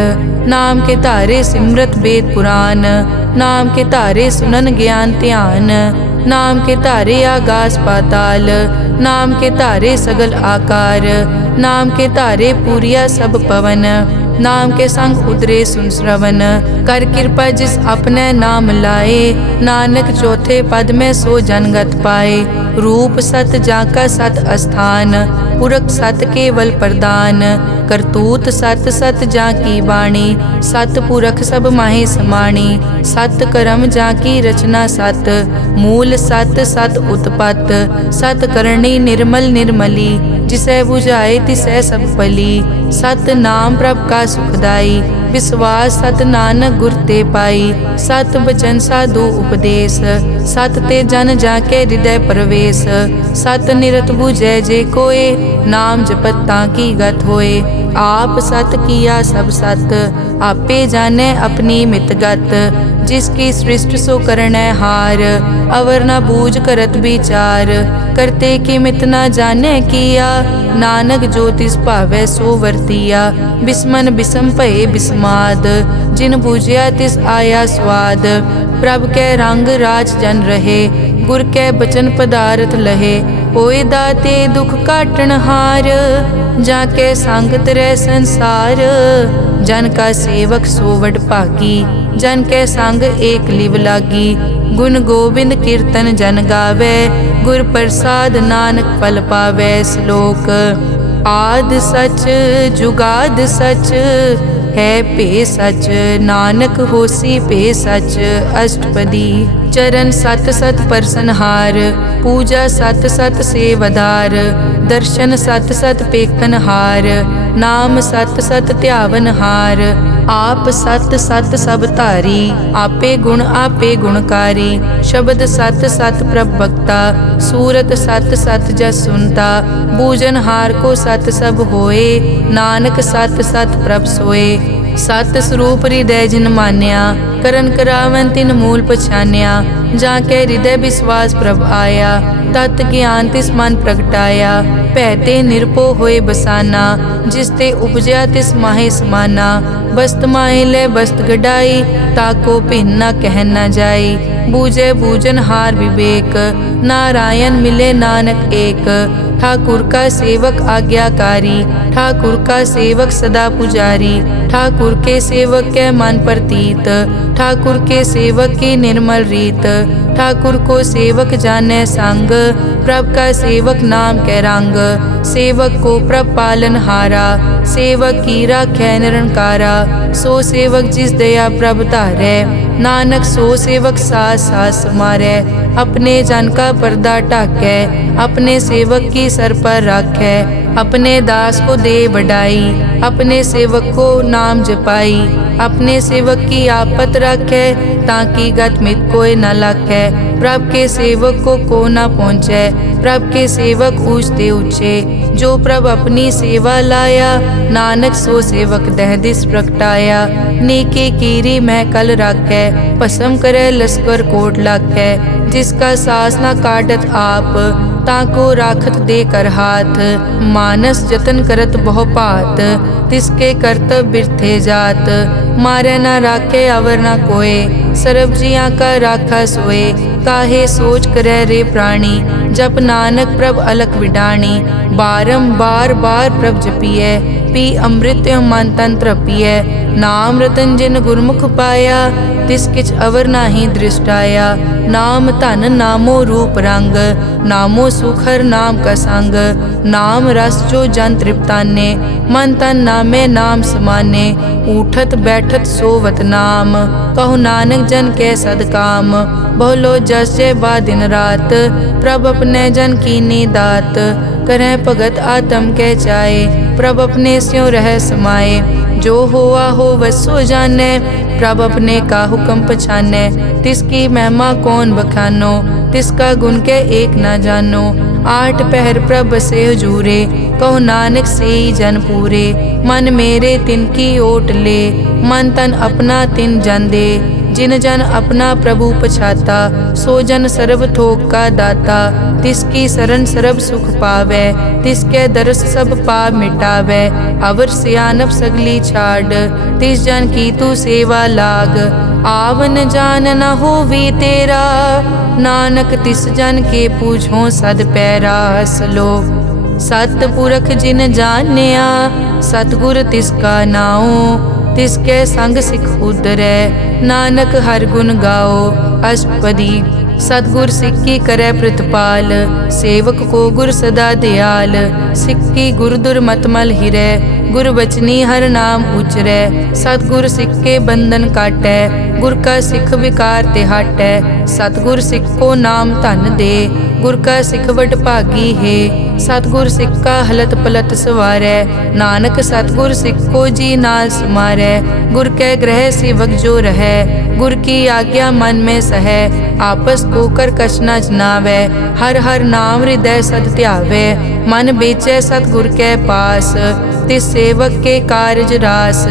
नाम के धारे सिमरत वेद पुराण, नाम के धारे सुनन ज्ञान ध्यान। नाम के धारे आगास पाताल, नाम के धारे सगल आकार। नाम के धारे पूरिया सब पवन, नाम के संग उतरे सुन श्रवण। कर कृपा जिस अपने नाम लाए, नानक चौथे पद में सो जनगत पाए। रूप सत जाका सत अस्थान, पुरख सत केवल प्रदान। करतूत सत सत जाकी वाणी, सत पुरख सब माहे समाणी। सत कर्म जाकी रचना सत, मूल सत सत उत्पत। सत करणी निर्मल निर्मली, जिसै बुझाए तिसै सब पली। सत नाम प्रभ का सुखदाई, विश्वास सत नानक गुर ते पाई। सत बचन साधु उपदेश, सत ते जन जाके हृदय प्रवेश। सत निरत बुझै जे कोय, नाम जपत ताकी गत होए। आप सत किया सब सत, आपे जाने अपनी मित गत। जिसकी सृष्टि सो करनै हार, अवर न बूझ करत विचार। करते की मित न जाने किया, नानक जो तिस भावै सो वर्तिया। बिस्मन बिसम भये बिस्माद, जिन बूझिया तिस आया स्वाद। प्रभ कै रंग राज जन रहे, गुर कै बचन पदारथ लहे। होए दाते दुख काटन हार, जाके संग तरै संसार। जन का सेवक सो वड भागी, जन के संग एक लिव लागी। गुण गोबिंद कीर्तन जन गावे, गुर प्रसाद नानक फल पावे। श्लोक। आद सच जुगाद सच, है पे सच नानक होसी पे सच। अष्टपदी। चरण सत सत परसनहार, पूजा सत सत सेवदार। दर्शन सत सत पेखनहार, नाम सत सत ध्यावनहार। आप सत सत सब धारी, आपे गुण आपे गुणकारी। शब्द सत सत प्रभ भक्ता, सूरत सत सत जस सुनता। बूझनहार को सत सब होए, नानक सत सत प्रभ सोए। सत स्वरूप हृदय जिन मान्या, करन करावन तिन मूल पछान्या। जाके हृदय विश्वास प्रभ आया, तत् ज्ञान तिस मन प्रगटाया। भैते निरपो होए बसाना, जिस ते उपजया तिस माहे समाना। बस्त माहे ले बस्त गडाई, ताको भिन्न न कहन न जाई। बूझे बूझन हार विवेक, नारायण मिले नानक एक। ठाकुर का सेवक आज्ञाकारी, ठाकुर का सेवक सदा पुजारी। ठाकुर के सेवक के मन प्रतीत, ठाकुर के सेवक की निर्मल रीत। ठाकुर को सेवक जाने संग, प्रभ का सेवक नाम कै रंग। सेवक को प्रभ पालन हारा, सेवक की राखै निरंकारा। सो सेवक जिस दया प्रभ धारै, नानक सो सेवक सास सास समारै। अपने जन का पर्दा ढाकै, अपने सेवक की सर पर राखै। अपने दास को दे बढ़ाई, अपने सेवक को नाम जपाई। अपने सेवक की आपत राखै, ताकि गत मित कोई न लाखै। प्रभ के सेवक को न पहुँचै, प्रभ के सेवक ऊँचते ऊँचे। जो प्रभ अपनी सेवा लाया, नानक सो सेवक दह दिस प्रगटाया। नेके कीरी मह कल राखै, भस्म करे लश्कर कोट लाखै। जिसका सास न काटत आप, ताको राखत दे कर हाथ। मानस जतन करत बहु भात, तिसके करतब बिरथे जात। मारे न राखे अवर न कोय, सर्ब जियां का राखा सोए। काहे सोच करे रे प्राणी, जप नानक प्रभ अलख विडाणी। बारंबार बार प्रभ जपिए, पी अमृत मन तन तृपिए। नाम रतन जिन गुरमुख पाया, तिस किछ अवर नाही दृष्टाया। नाम धन नामो रूप रंग, नामो सुखर नाम का संग। नाम रस जो जन तृप्ताने, मन तन नामे नाम समाने। उठत बैठत सोवत नाम, कहु नानक जन के सदकाम। बहुलो जस जय बा दिन रात, प्रभ अपने जन कीनी दात। करें भगत आत्म के चाए, प्रभ अपने स्यों रह समाए। जो होआ हो वसो जाने, प्रभ अपने का हुक्म पछाने। तिसकी महिमा कौन बखानो, तिसका गुण के एक न जानो। आठ पहर प्रभ बसे हुजूरे, कहो नानक से जन पूरे। मन मेरे तिनकी ओट ले, मन तन अपना तिन जन दे। जिन जन अपना प्रभु पछाता, सो जन सर्ब थोक का दाता। तिसकी शरण सर्ब सुख पावे, तिसके दरस सब पाप मिटावे। अवर सियानप सगली छाड़, तिस जन की तू सेवा लाग। आवन जान न होवी तेरा, नानक तिस जन के पूछो सद पैरा। सलोक सतपुरख जिन जानिया, सतगुर तिसका नाओ। तिसके संग सिख उतरै, नानक हर गुण गाओ। अष्टपदी सतगुर सिक्की करे प्रतिपाल, सेवक को गुर सदा दयाल। सिक्की गुर दुर्मतमल हिरै, गुर बचनी हर नाम उचरै। सतगुर सिक्के बंधन काटै, गुर का सिख विकार ते हटै। सतगुर सिख को नाम धन दे, गुर का सिख वड भागी है। सतगुर सिक्का हलत पलत सवारै, नानक सतगुर सिख को जी नाल समारै। गुर के ग्रह सेवक जो रहै, गुर की आज्ञा मन में सहै। आपस को कर कछ न जनावै, हर हर नाम हृदय सद ध्यावै। मन बेचै सतगुर के पास, तिस सेवक के कारज रास।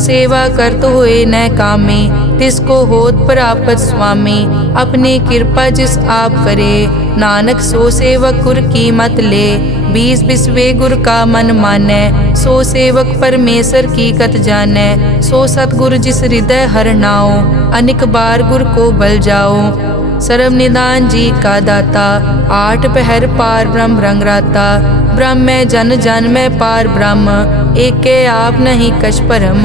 सेवा करत होए न कामी, तिसको होत प्रापत स्वामी। अपनी कृपा जिस आप करे, नानक सो सेवक गुर की मत ले। बीस बिसवे गुर का मन मानै, सो सेवक परमेश्वर की कत जानै। सो सतगुर जिस हृदय हर नाओ, अनिक बार गुर को बल जाओ। सर्व निदान जी का दाता, आठ पहर पार ब्रह्म रंग राता। ब्रह्म में जन जन में पार ब्रह्म, एके आप नहीं कछ परम।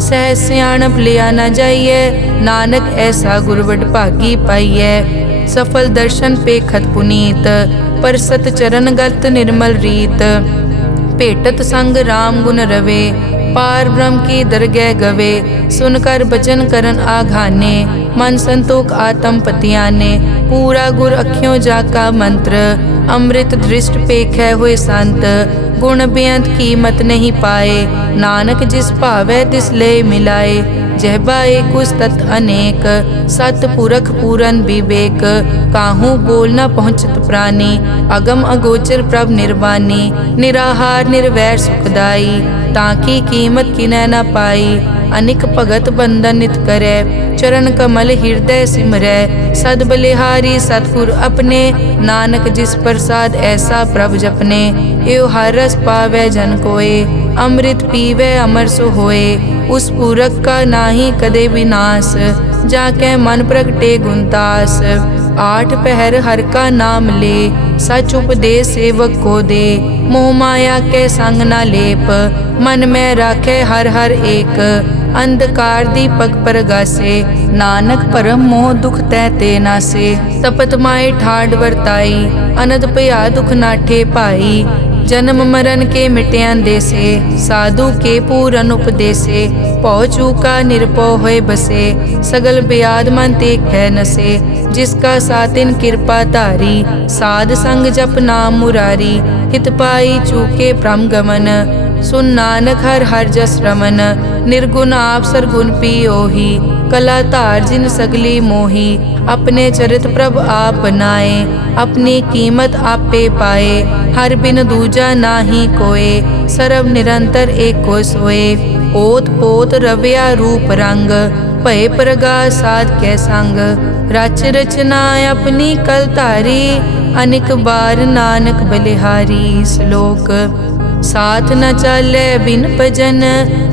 सहज सियाणप लिया न जाइए, नानक ऐसा गुरवड भागी पाइए। सफल दर्शन पेखत पुनीत, परसत चरण गत निर्मल रीत। भेटत संग राम गुण रवे, पार ब्रह्म की दरगह गवे। सुनकर बचन करन आघाने, मन संतोख आत्म पतियाने। पूरा गुर अखियों जाका मंत्र, अमृत दृष्ट पेखै हुए संत। गुण बेअंत कीमत नहीं पाए, नानक जिस भावै तिस ले मिलाए। जहबा एक उस तत् अनेक, सतपुरख पूरन विवेक। काहू बोल न पहुँचत प्राणी, अगम अगोचर प्रभ निर्वाणी। निराहार निर्वैर सुखदाई, ताकी कीमत किनै न पाई। अनिक भगत बंधन नित करै, चरण कमल हृदय सिमरै। सद बलिहारी सतगुर अपने, नानक जिस प्रसाद ऐसा प्रभ जपने। एव हर रस पावै जन कोय, अमृत पीवै अमर सो होए। उस पूरक का नाही कदे विनाश, जाके मन प्रगटे गुणतास। आठ पहर हर का नाम ले, सच उपदेश सेवक को दे। मोह माया के संग न लेप, मन में राखे हर हर एक। अंधकार दीपक परगासे, नानक परम मोह दुख तै ते नासे। तपत माए ठाड वरताई, अनद भया दुख नाठे पाई। जन्म मरण के मिट्यां देसे, साधु के पूरन उपदेसे। पौ चूका निरपौ होए बसे, सगल ब्याद मन ते कै नसे। जिसका सातिन कृपा धारी, साध संग जप नाम मुरारी। हित पाई चूके भ्रम गमन, सुन नानक हर हर जस रमन। निर्गुण आप सरगुण पियोही, कला धार जिन सगली मोही। अपने चरित प्रभ आप बनाए, अपनी कीमत आपे पाए। हर बिन दूजा नाहि कोय, सर्व निरंतर एको सोए। ओत पोत रव्या रूप रंग, भय प्रगास साध कै संग। रच रचना अपनी कल धारी, अनेक बार नानक बलिहारी। श्लोक। साथ न चाले बिन भजन,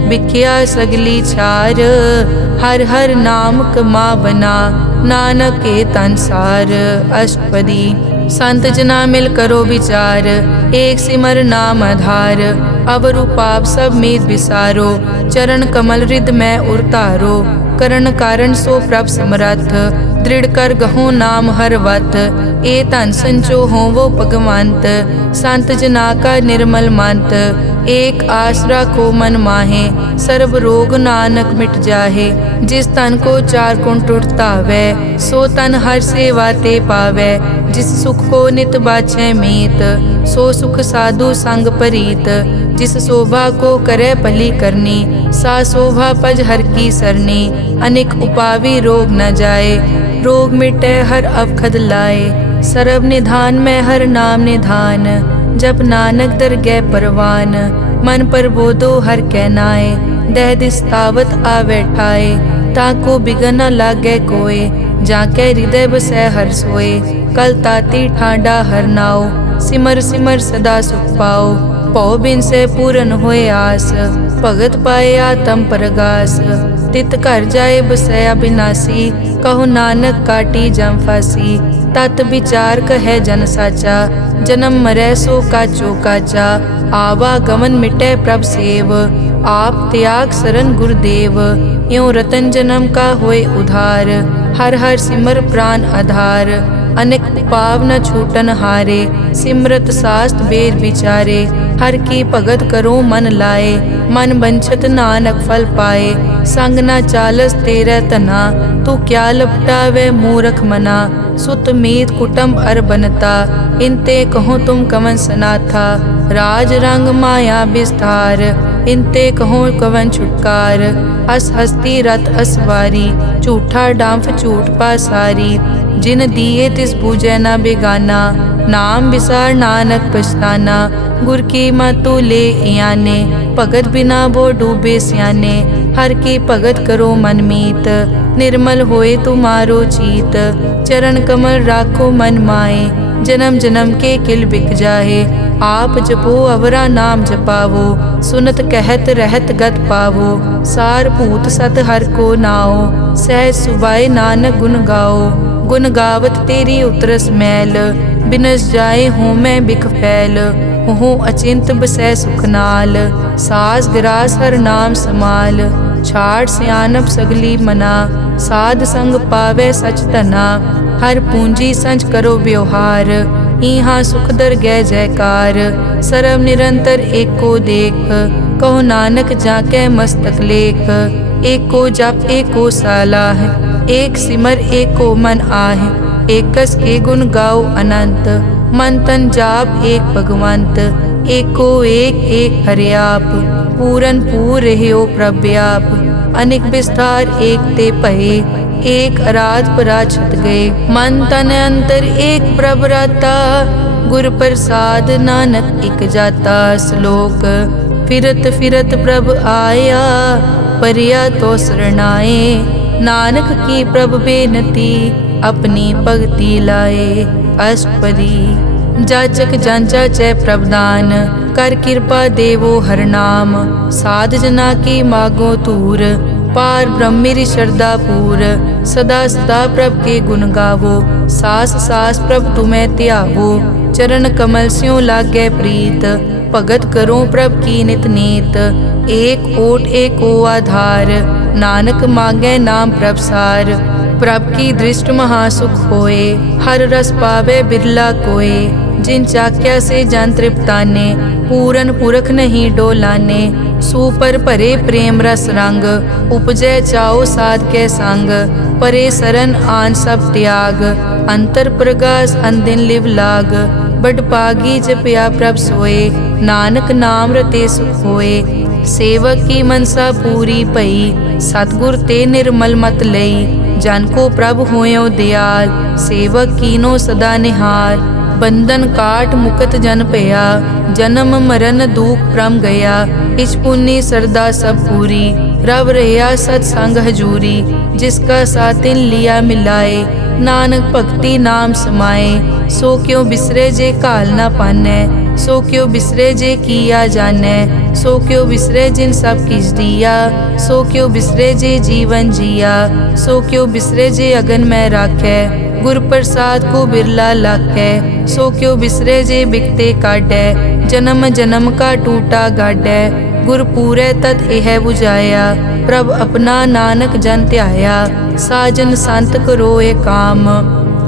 बिख्या सगली छार। हर हर नाम कमावना, नानक के तनसार। अष्टपदी। संत जना मिल करो विचार, एक सिमर नाम आधार। अवरु पाप सब मीत विसारो, चरण कमल हृद में उरतारो। करण कारण सो प्रभ समरथ, दृढ़ कर गहो नाम हर वत। ए धन संचो होवो भगवंत, संत जना का निर्मल मंत। एक आसरा को मन माहे, सर्व रोग नानक मिट जाहे। जिस तन को चार गुण टुटतावै, सो तन हर सेवा ते पावै। जिस सुख को नित बाछै मीत, सो सुख साधु संग परीत। जिस शोभा को करे भली करनी, सा शोभा पज हर की सरनी। अनेक उपावी रोग न जाए, रोग मिटे हर अवखद लाए। सर्व निधान में हर नाम निधान, जप नानक दरगह परवान। मन पर बोधो हर कै नाए, दह दिस तावत आवे ठाए। ताको बिगन न लागे कोय, जाके हृदय बसै हर सोए। कल ताती ठाडा हर नाओ, सिमर सिमर सदा सुख पाओ। पौ बिन से पूरन होए आस, भगत पाए आत्म परगास। तित घर जाए बसै अविनाशी, कहो नानक काटी जम फासी। तत विचार कहे जन साचा, जन्म मरै सो काचो काचा। आवागमन मिटे प्रभ सेव, आप त्याग शरण गुरुदेव। यों रतन जन्म का होए उधार, हर हर सिमर प्राण आधार। अनेक पाव न छूटन हारे, सिमरत शास्त्र वेद विचारे। हर की भगत करो मन लाए, मन बंछत नानक फल पाए। संग न चालस तेरे तना, तू क्या लपटावे मूरख मना। सुत मीत कुटुंब अर बनता, इनते कहो तुम कवन सनाथा। राज रंग माया विस्तार, इनते कहो कवन छुटकार। अस हस्ती रत असवारी, झूठा डांफ झूठ पासारी। जिन दिए तिस बूझे न बेगाना, नाम विसार नानक पछताना। गुर की मतु ले याने, भगत बिना वो डूबे स्याने। हर की भगत करो मन मीत, निर्मल होए तुम्हारो चीत। चरण कमल राखो मन माए, जन्म जन्म के किल बिक जाहे। आप जपो अवरा नाम जपावो, सुनत कहत रहत गत पावो। सार भूत सत हर को नाओ, सहज सुबाए नानक गुण गाओ। गुण गावत तेरी उतरस मैल, बिनस जाए हूँ मैं बिख फैल। हूँ अचिंत बसै सुख नाल, सास गिरास हर नाम समाल। छाड़ सियानप सगली मना, साध संग पावे सच तना। हर पूंजी संच करो व्यवहार, इहाँ सुख दर गै जयकार। सर्व निरंतर एको देख, कहो नानक जाके मस्तक लेख। एको जप एको सालाह, एक सिमर एको मन आह। एकस के गुण गाओ अनंत, मन तन जाप एक भगवंत। एको एक एक हरियाप, पूरन पूर रहियो प्रव्याप। अनेक विस्तार एक ते पहे, एक अराध पराछत गए। मन तन अंतर एक प्रभ राता, गुर प्रसाद नानक इक जाता। श्लोक। फिरत फिरत प्रभ आया, परिया तो शरणाए। नानक की प्रभ बेनती, अपनी भगति लाए। अष्टपदी। जाचक जांचा चै प्रभदान, कर कृपा देवो हर नाम। साध जना की मागो तूर, पार ब्रह्मेरी श्रद्धा पूर। सदा सदा प्रभ के गुण गावो, सास सास प्रभ तुम्हें त्यावो। चरण कमल स्यों लागे प्रीत, भगत करो प्रभ की नित नीत। एक ओट एको आधार, नानक मांगे नाम प्रभसार। प्रभ की दृष्ट महासुख होए, हर रस पावे बिरला कोय। जिन चाक्या से जन तृप्ताने, पूरन पुरख नहीं डोलाने। सुपर भरे प्रेम रस रंग, उपजै चाओ साध के संग। परे सरन आन सब त्याग, अंतर प्रगास अंदिन लिव लाग। बड़ पागी जपया प्रभ सोए, नानक नाम रते सुख होए। सेवक की मनसा पूरी पई, सतगुर ते निर्मल मत लई। जन को प्रभ होयो दयाल, सेवक कीनो सदा निहाल। बंधन काट मुकत जन पया, जन्म मरण दुख प्रम गया। इच पुन्नी सरदा सब पूरी, रव रहा सत्संग हजूरी। जिसका सातिन लिया मिलाए, नानक भक्ति नाम समाए। सो क्यों बिसरे जे काल ना पानै, सो क्यों बिसरे जे किया जानै। सो क्यों बिसरे जिन सब किस दिया, सो क्यों बिसरे जे जीवन जिया। सो क्यों बिसरे जे अगन में राखै, गुर प्रसाद को बिरला लाखै। सो क्यों बिसरे जे बिकते काटै, जन्म जन्म का टूटा गाडै। गुर पूरे तत् एह बुझाया, प्रभ अपना नानक जन त्याया। साजन संत करो ए काम,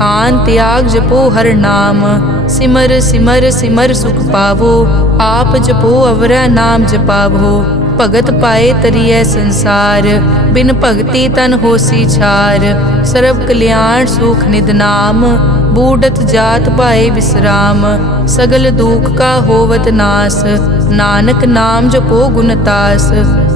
आन त्याग जपो हर नाम। सिमर सिमर सिमर सुख पावो, आप जपो अवरा नाम जपावो। भगत पाए तरिए संसार, बिन भगति तन होसी छार। सर्व कल्याण सुख निध नाम, बूढ़त जात पाए विश्राम। सगल दुख का होवत नास, नानक नाम जपो गुणतास।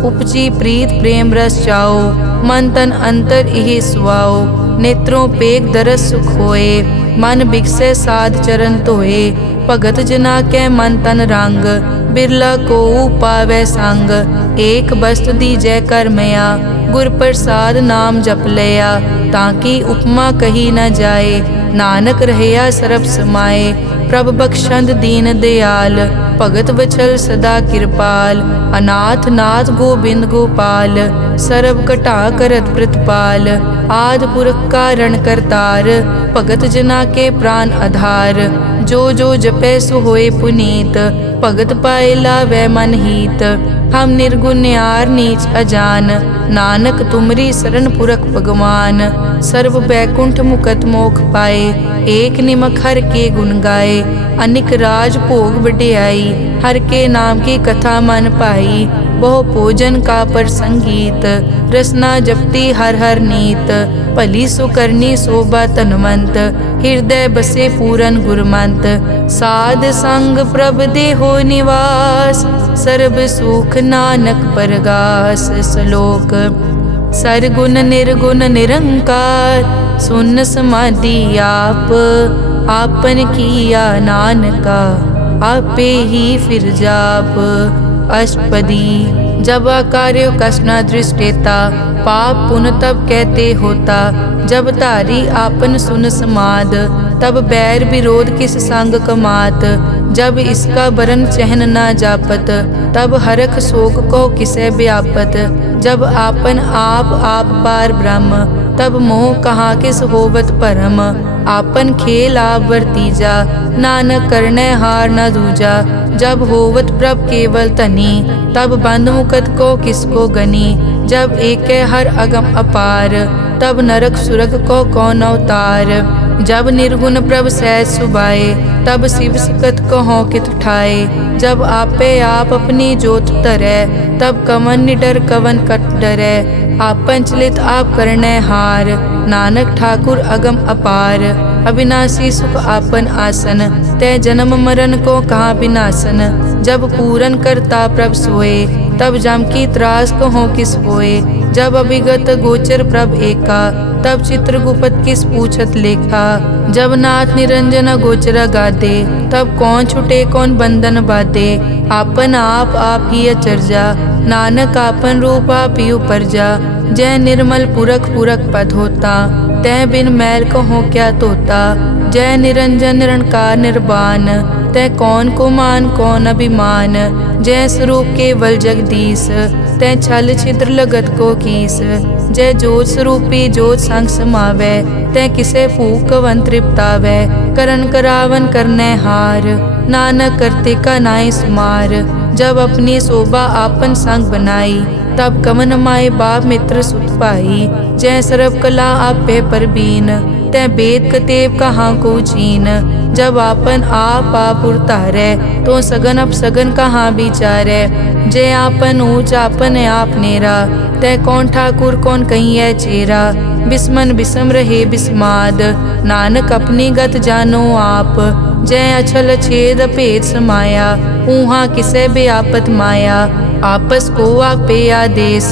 उपजी प्रीत प्रेम रस चाओ, मन तन अंतर इह सुआओ। नेत्रों पेग दरस सुख होए, मन बिकसे साध चरण धोए। भगत जना कै मन तन रंग, बिरला को पावै संग। एक बस्त दीजै कर मया, गुर प्रसाद नाम जप लया। ताकि उपमा कही न जाए, नानक रहया सरब समाए। प्रभ बख्शंद दीन दयाल, भगत वचल सदा कृपाल। अनाथ नाथ गोबिंद गोपाल, सरब कटा करत प्रतिपाल। आद पुरख कारण करतार, भगत जना के प्राण आधार। जो जो जपै सो होए पुनीत, भगत पाए लावै मन हीत। हम निर्गुण न्यार नीच अजान, नानक तुमरी शरण पुरख भगवान। सर्व बैकुंठ मुकत मोख पाए, एक निमक हर के गुण गाए। अनिक राज भोग वड्याई, हर के नाम की कथा मन पाई। बहु भोजन का पर संगीत, रसना जपती हर हर नीत। भली सुकरनी शोभा तनवंत, हृदय बसे पूरन गुरमंत। साध संग प्रभ देहो निवास, सर्ब सुख नानक परगास। श्लोक सरगुण निर्गुण निरंकार, सुन समाधि आप। आपन किया नानका, आपे ही फिर जाप। अष्टपदी जब कार्यो कष्ण दृष्टेता, पाप पुन तब कहते होता। जब तारी आपन सुन समाद, तब बैर विरोध किस संग कमात। जब इसका बरन चहन न जापत, तब हरख शोक को किसे व्यापत। जब आपन आप पार ब्रह्म, तब मोह कहाँ किस होवत परम। आपन खेल आप वर्तीजा, नानक करने हार न दूजा। जब होवत प्रभ केवल तनी, तब बंद मुकत को किसको गनी। जब एक हर अगम अपार, तब नरक सुरग को कौन अवतार। जब निर्गुण प्रभ सहज सुबाए, तब शिव सकत कहो कित ठाए। जब आपे आप अपनी जोत तरै, तब कवन निडर कवन कट डरै। आपन चलित आप करने हार, नानक ठाकुर अगम अपार। अविनाशी सुख आपन आसन, तै जन्म मरण को कहाँ विनाशन। जब पूरन करता प्रभ सोए, तब जम की त्रास कहो किस होए। जब अभिगत गोचर प्रभ एका, तब चित्रगुप्त किस पूछत लेखा। जब नाथ निरंजन गोचर गादे, तब कौन छुटे कौन बंधन बाधे। आपन आप ही अचरजा, नानक आपन रूप आप ही उपरजा। जय निर्मल पुरख पुरख पद होता, तै बिन मैल कहो क्या तोता। जय निरंजन निरंकार निर्वाण, तै कौन को मान कौन अभिमान। जय स्वरूप केवल जगदीश, तै छल छिद्र लगत को कीस। जय जोत स्वरूपी जोत संग समावै, तै किसे भूख कवन तृप्तावै। करन करावन करने हार, नानक करते का नाई सुमार। जब अपनी शोभा आपन संग बनाई, तब कवन माए बाप मित्र सुत पाई। जय सर्व कला आपे परबीन, तै वेद कतेब कहाँ को चीन। जब आपन आप उतारे, तो सगन अपसगन कहाँ विचारे। जय आपन ऊंच आपन आप नेरा, तै कौन ठाकुर कौन कहिए चेरा। बिस्मन बिसम रहे बिस्माद, नानक अपनी गत जानो आप। जय अछल छेद भेद समाया, ऊहा किसे बेआपत माया। आपस को आपे आदेश,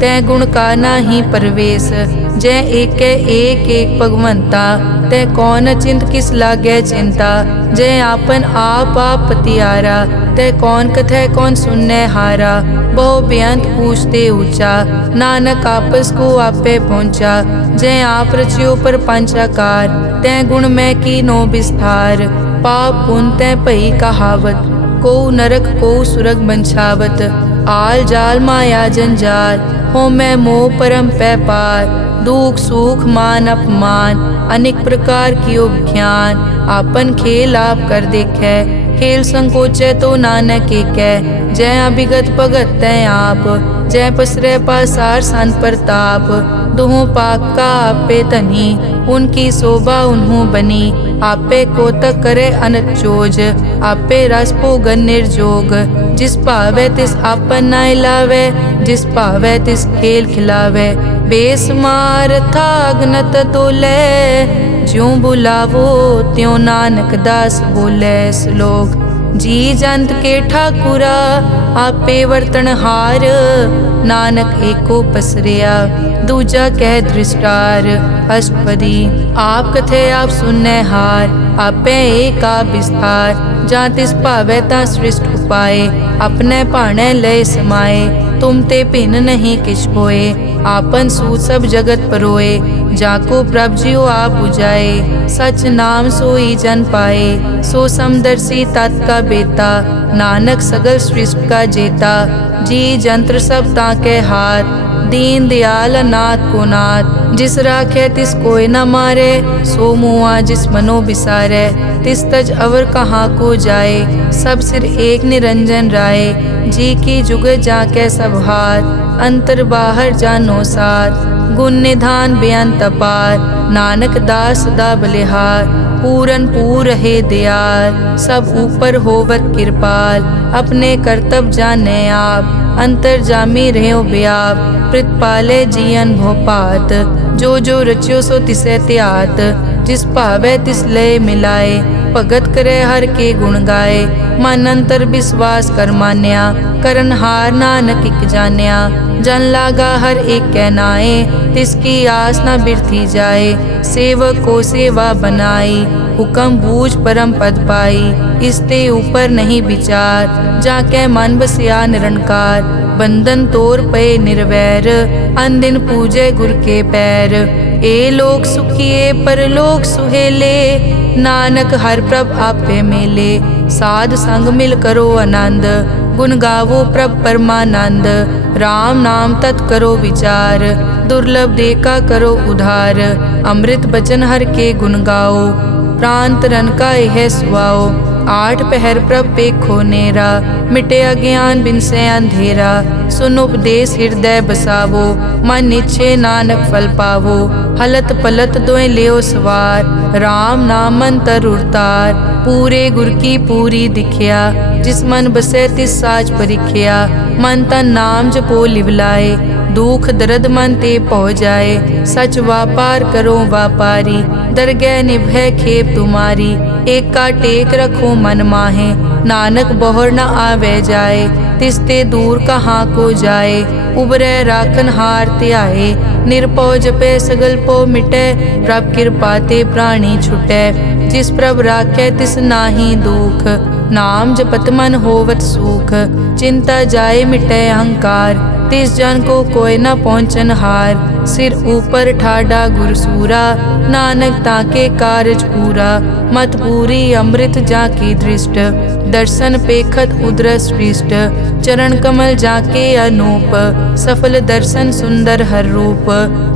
तै गुण का नाही परवेश। जय एक भगवंता, तै कौन चिंत किस लागे चिंता। जय आपन आप पतियारा, तै कौन कथै कौन सुनने हारा। बहु बेअंत पूछते ऊंचा, नानक आपस को आपे पहुँचा। जय आप रचियो पर पंचाकार, तै गुण में की नो विस्तार। पाप पुन तै भई कहावत, को नरक को सुरग बंछावत। आल जाल माया जंजाल, हो मैं मोह परम पै पार। दुख सुख मान अपमान, अनेक प्रकार कियो ज्ञान। आपन खेल आप कर देखे, खेल संकोचे तो नानक एकै। जय अभिगत भगत तै आप, जय पसरे पासार संत प्रताप। दुहों पाक का आपे तनी, उनकी शोभा उन्हों बनी। आपे कोतक करे अनत चोज, आपे रस भोगन निर्जोग। जिस पावे तिस आपन नाय लावे, जिस पावे तिस खेल खिलावे। बेसमार था अगनत तोले, ज्यों बुलावो त्यों नानक दास बोले। श्लोक जी जंत के ठाकुरा, आपे वर्तनहार। नानक एको पसरिया, दूजा कह दृष्टार। अष्टपदी आप कथे आप सुनने हार, आपे एक आप विस्तार। जा तिस भावे ता सृष्ट उपाय, अपने भाणे लय समाए। तुम ते भिन्न नहीं किछ होए, आपन सूत सब जगत परोए। जाको प्रभ जियो आप बुझाए, सच नाम सोई जन पाए। सो समदर्शी तत् का बेता, नानक सगल सृष्टि का जेता। जी जंत्र सब ताके हाथ, दीन दयाल अनाथ को नाथ। जिस राखे तिस कोई न मारे, सो मुआ जिस मनो बिसारे। तिस तज अवर कहाँ को जाए, सब सिर एक निरंजन राय। जी की जुग जाके सब हाथ, अंतर बाहर जानो साथ। गुण निधान बेअंत अपार, नानक दास सदा बलिहार। पूरन पूर रहे दयाल, सब ऊपर होवत कृपाल। अपने कर्तव्य जाने आप, अंतर जामी रहो व्याप। प्रतिपाले जियन भोपात, जो जो रच्यो सो तिसे त्यात। जिस भावे तिस लय मिलाए, भगत करे हर के गुण गाए। मन अंतर विश्वास कर मान्या, करन हार नानक इक जान्या। जन लागा हर एक कहनाए, तिसकी आस न बिरथी जाए। सेवक को सेवा बनाई, हुक्म बूझ परम पद पाई। इसते ऊपर नहीं विचार, जाके मन बसिया निरंकार। बंधन तोर पे निर्वैर, अन दिन पूजे गुर के पैर। ए लोक सुखिए परलोक सुहेले, नानक हर प्रभ आपे मेले। साध संग मिल करो आनंद, गुण गावो प्रभ परमानंद। राम नाम तत् करो विचार, दुर्लभ देखा करो उधार। अमृत बचन हर के गुण गाओ, प्राण तरन का यह सुआओ। आठ पहर प्रभ पेखो नेरा, मिटे अज्ञान बिन से अंधेरा। सुन उपदेश हृदय बसावो, मन इच्छे नानक फल पावो। हलत पलत दोए लियो सवार, राम नाम मंतर उड़तार। पूरे गुर की पूरी दिखिया, जिस मन बसे तिस साच परिखिया। मन तन नाम जपो लिवलाए, दुख दर्द मन ते पौ जाए। सच व्यापार करो व्यापारी, दरगह निभय खेप तुम्हारी। एक का टेक रखो मन माहे, नानक बहुर न आवे जाए। तिसते दूर कहाँ को जाए, उबरे राखन हार त्याए। निरपौ जपे सगल पो मिटे, प्रभ कृपा ते प्राणी छुटे। जिस प्रभ राखे तिस नाही दुख, नाम जपत मन होवत सुख। चिंता जाए मिटे अहंकार, तिस जन को कोई न पहुँचन हार। सिर ऊपर ठाडा गुर सूरा, नानक ताके कारज पूरा। मत पूरी अमृत जाकी दृष्ट, दर्शन पेखत उदरस पृष्ठ। चरण कमल जाके अनूप, सफल दर्शन सुंदर हर रूप।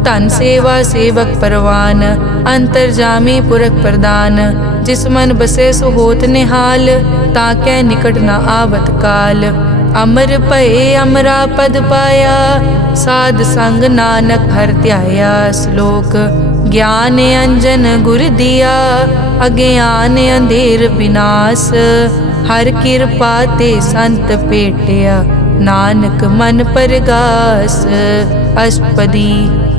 तन सेवा सेवक परवान, अंतर जामी पुरख प्रदान। जिस मन बसे सो होत निहाल, ताके निकट न आवत काल। अमर भये अमरा पद पाया, साध संग नानक हर ध्याया। श्लोक ज्ञान अंजन गुर दिया, अज्ञान अंधेर विनाश। हर किरपा ते संत पेटिया, नानक मन परगास। अष्टपदी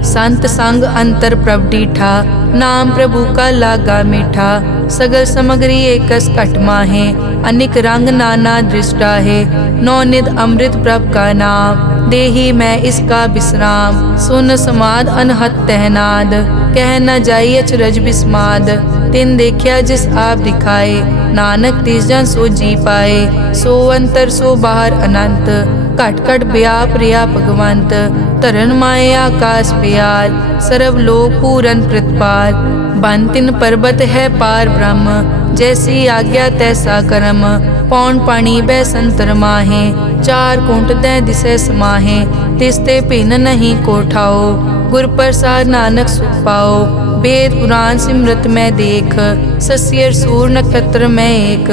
संत संग अंतर प्रभ डीठा, नाम प्रभु का लागा मीठा। सगल समग्री एकस घट माहे, अनिक रंग नाना दृष्टा है। नौनिध अमृत प्रभ का नाम, देही मैं इसका विश्राम। सुन समाद अनहत तहनाद, कह न जाई अचरज बिस्माद। तिन देखिया जिस आप दिखाए, नानक तिस जन सो जी पाए। सो अंतर सो बाहर अनंत, घट घट व्याप रिया भगवंत। धरन माए आकाश प्यार, सर्व लोक पूरन प्रतिपाल। बन तिन पर्वत है पार ब्रह्म, जैसी आज्ञा तैसा कर्म। पौन पानी बै संतर माहे, चार कुंट दै दिसै समाहे। तिसते भिन्न नहीं कोठाओ, गुर प्रसाद नानक सुख पाओ। वेद पुराण सिमरत में देख, सस्यर सूर नक्षत्र में एक।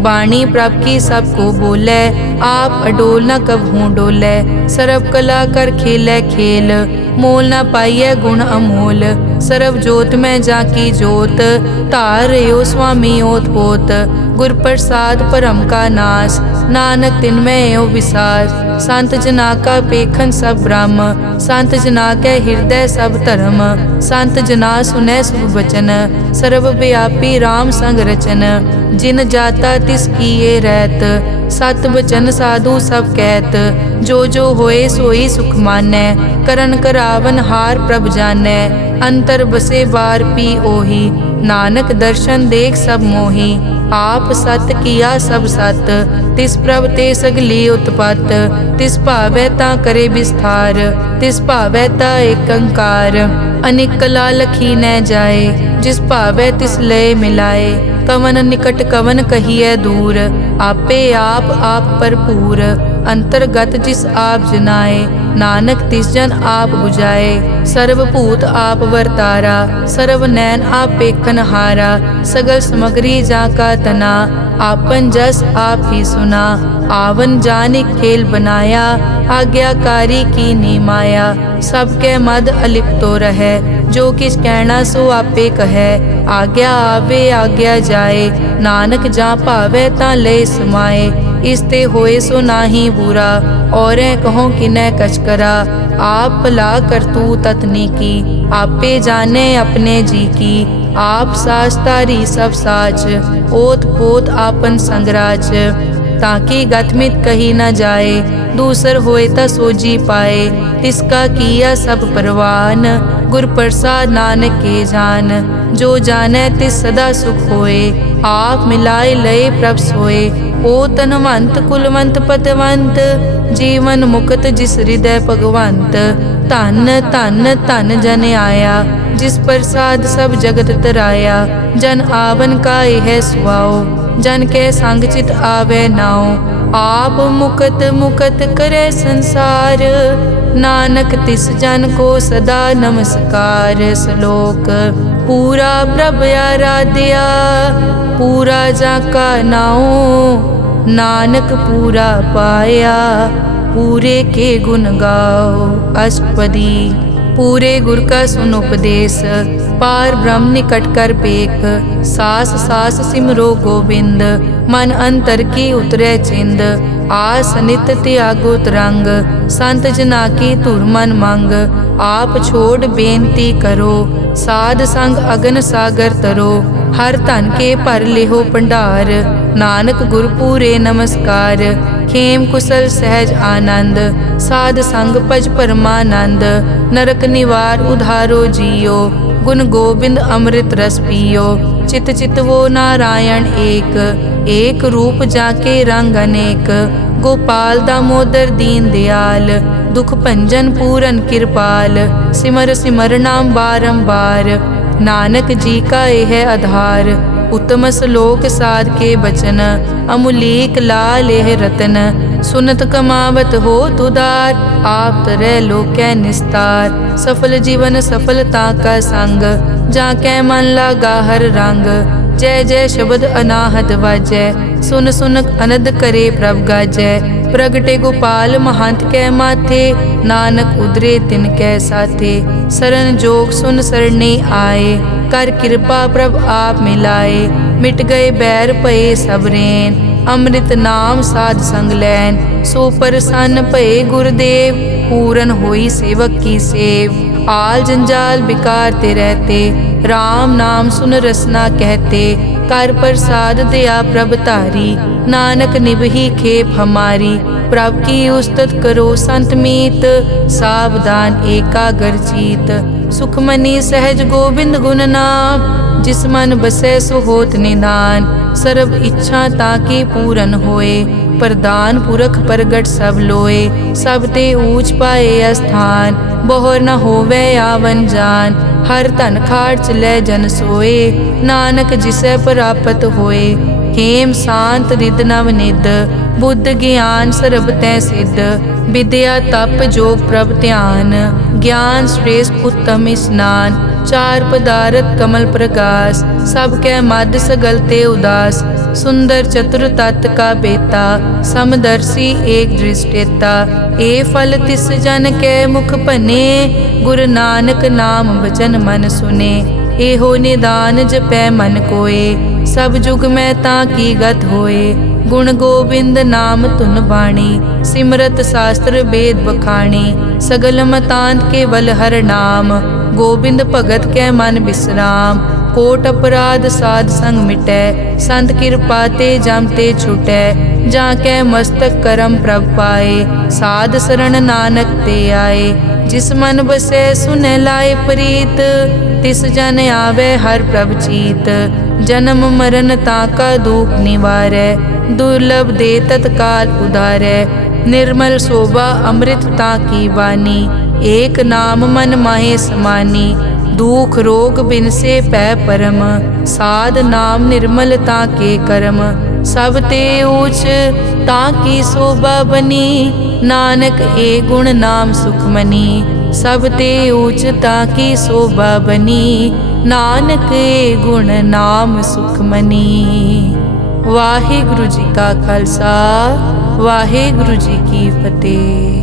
वाणी प्रभ की सबको बोले, आप अडोल न कबहूँ डोले। सर्व कला कर खेले खेल, मोल न पाइए गुण अमोल। सर्व जोत में जाकी जोत, तार रहो स्वामी ओत पोत। गुर प्रसाद परम का नाश, नानक तिन में यो विसास। संत जना का पेखन सब ब्रह्म, संत जना के हृदय सब धर्म। संत जना सुनै शुभ वचन, सर्व व्यापी राम संग रचन। जिन जाता तिस किए रहत, सत वचन साधु सब कहत। जो जो होए सोई सुख मानै, करन करावन हार प्रभ जानै। अंतर बसे बार पी ओही, नानक दर्शन देख सब मोही। आप सत किया सब सत, तिस प्रभ ते सगली उत्पत। तिस भावै ता करे विस्तार, तिस भावै ता एकंकार। अनेक कला लखी न जाए, जिस भावै तिस लय मिलाए। कवन निकट कवन कहिए दूर, आपे आप भरपूर। अंतर्गत जिस आप जनाए, नानक तिस जन आप बुझाए। सर्वभूत आप वर्तारा, सर्व नैन आप पेखन हारा। सगल समग्री जाका तना, आपन जस आप ही सुना। आवन जानि खेल बनाया, आज्ञाकारी की नी माया। सबके मद अलिप्तो रहे, जो किस कहना सो आपे कहे। आज्ञा आवे आज्ञा जाए, नानक जा भावे ता ले समाए। इसते होए सो नाही बुरा, और कहो किनै कछ करा। आप भला करतू ततनी की, आपे जाने अपने जी की। आप साच तारी सब साच, ओत पोत आपन संगराज। ताकि गतमित कही न जाए, दूसर होए ता सोजी पाए। तिसका किया सब परवान, गुर प्रसाद नानक के जान। जो जाने तिस सदा सुख होए, आप मिलाए लय प्रभ सोए। ओ तनवंत कुलवंत पतवंत, जीवन मुक्त जिस हृदय भगवंत। धन धन धन जन आया, जिस प्रसाद सब जगत तराया। जन आवन का यह सुआओ, जन के संग चित आवे नाओ। आप मुकत मुकत करे संसार, नानक तिस जन को सदा नमस्कार। श्लोक पूरा प्रभ आराध्या, पूरा जाका नाओ। नानक पूरा पाया, पूरे के गुण गाओ। अष्टपदी पूरे गुर का सुन उपदेश, पार ब्रह्म निकट कर पेख। सास सास सिमरो गोविंद, मन अंतर की उतरे चिंद। आस नित त्यागो तरंग, संत जना की धुर मन मंग। आप छोड़ बेनती करो, साध संग अगन सागर तरो। हर धन के भर लिहो भंडार, नानक गुर पूरे नमस्कार। खेम कुशल सहज आनंद, साध संग भज परमानंद। नरक निवार उधारो जियो, गुण गोविंद अमृत रस पियो। चित चित वो नारायण एक, एक रूप जाके रंग अनेक। गोपाल दामोदर दीन दयाल, दुख भंजन पूरन कृपाल। सिमर सिमर नाम बारंबार, नानक जी का यह आधार। उत्तम श्लोक साध के बचन, अमुलीक लाल यह रतन। सुनत कमावत हो तुदार, आप तरह लोकै निस्तार। सफल जीवन सफलता का संग, जाके मन लागा हर रंग। जय जय शब्द अनाहत वाजै। सुन सुन अनद करे प्रभ गाजै। प्रगटे गोपाल महंत कै माथे, नानक उदरे तिन कै साथे। सरन जोग सुन सरने आए, कर कृपा प्रभ आप मिलाए। मिट गए बैर भये सब रैन, अमृत नाम साध संग लैन। सो प्रसन्न भये गुरुदेव, पूरन होई सेवक की सेव। आल जंजाल बिकार ते रहते, राम नाम सुन रसना कहते। कर प्रसाद दया प्रभ धारी, नानक निभही खेप हमारी। प्रभ की उस्तत करो संत मीत, सावधान एकाग्र चीत। सुखमनी सहज गोबिंद गुण नाम, जिस मन बसै सो होत निधान। सर्ब इच्छा ताकी पूरन होए, प्रदान पुरख प्रगट सब लोए। सब ते ऊंच पाए अस्थान, बोहर न होवे आवन जान। हर धन खाट चलै जन सोए, नानक जिसै प्राप्त होए। हेम शांत रिद नव निद, बुद्ध ज्ञान सर्ब तै सिद्ध। विद्या तप जोग प्रभ ध्यान, ज्ञान श्रेष्ठ उत्तम स्नान। चार पदारथ कमल प्रकाश, सब कै मद सगल ते उदास। सुंदर चतुर तत् का बेता, समदर्शी एक दृष्टेता। ए फल तिस जन कै मुख बने, गुरु नानक नाम वचन मन सुने। एहो निदान जपै मन कोय, सब जुग में ताकी गत होए। गुण गोबिंद नाम धुन बाणी, सिमरत शास्त्र वेद बखाणी। सगल मतांत केवल हर नाम, गोबिंद भगत कै मन विश्राम। कोट अपराध साध संग मिटै, संत कृपा ते जम ते छुटै। जाकै मस्तक करम प्रभ पाए, साध शरण नानक ते आए। जिस मन बसै सुनै लाए प्रीत, तिस जन आवे हर प्रभ चीत। जन्म मरण ताका दुख निवारै, दुर्लभ दे तत्काल उधारै। निर्मल शोभा अमृत ताकी वानी, एक नाम मन माहे समानी। दुख रोग बिन से पै परम, साध नाम निर्मल ताके करम। सब ते ऊच ताकी शोभा बनी, नानक ए गुण नाम सुखमनी। सब ते ऊच ताकी शोभा बनी, नानक ए गुण नाम सुखमनी। वाहिगुरु जी का खालसा, वाहिगुरु जी की फतेह।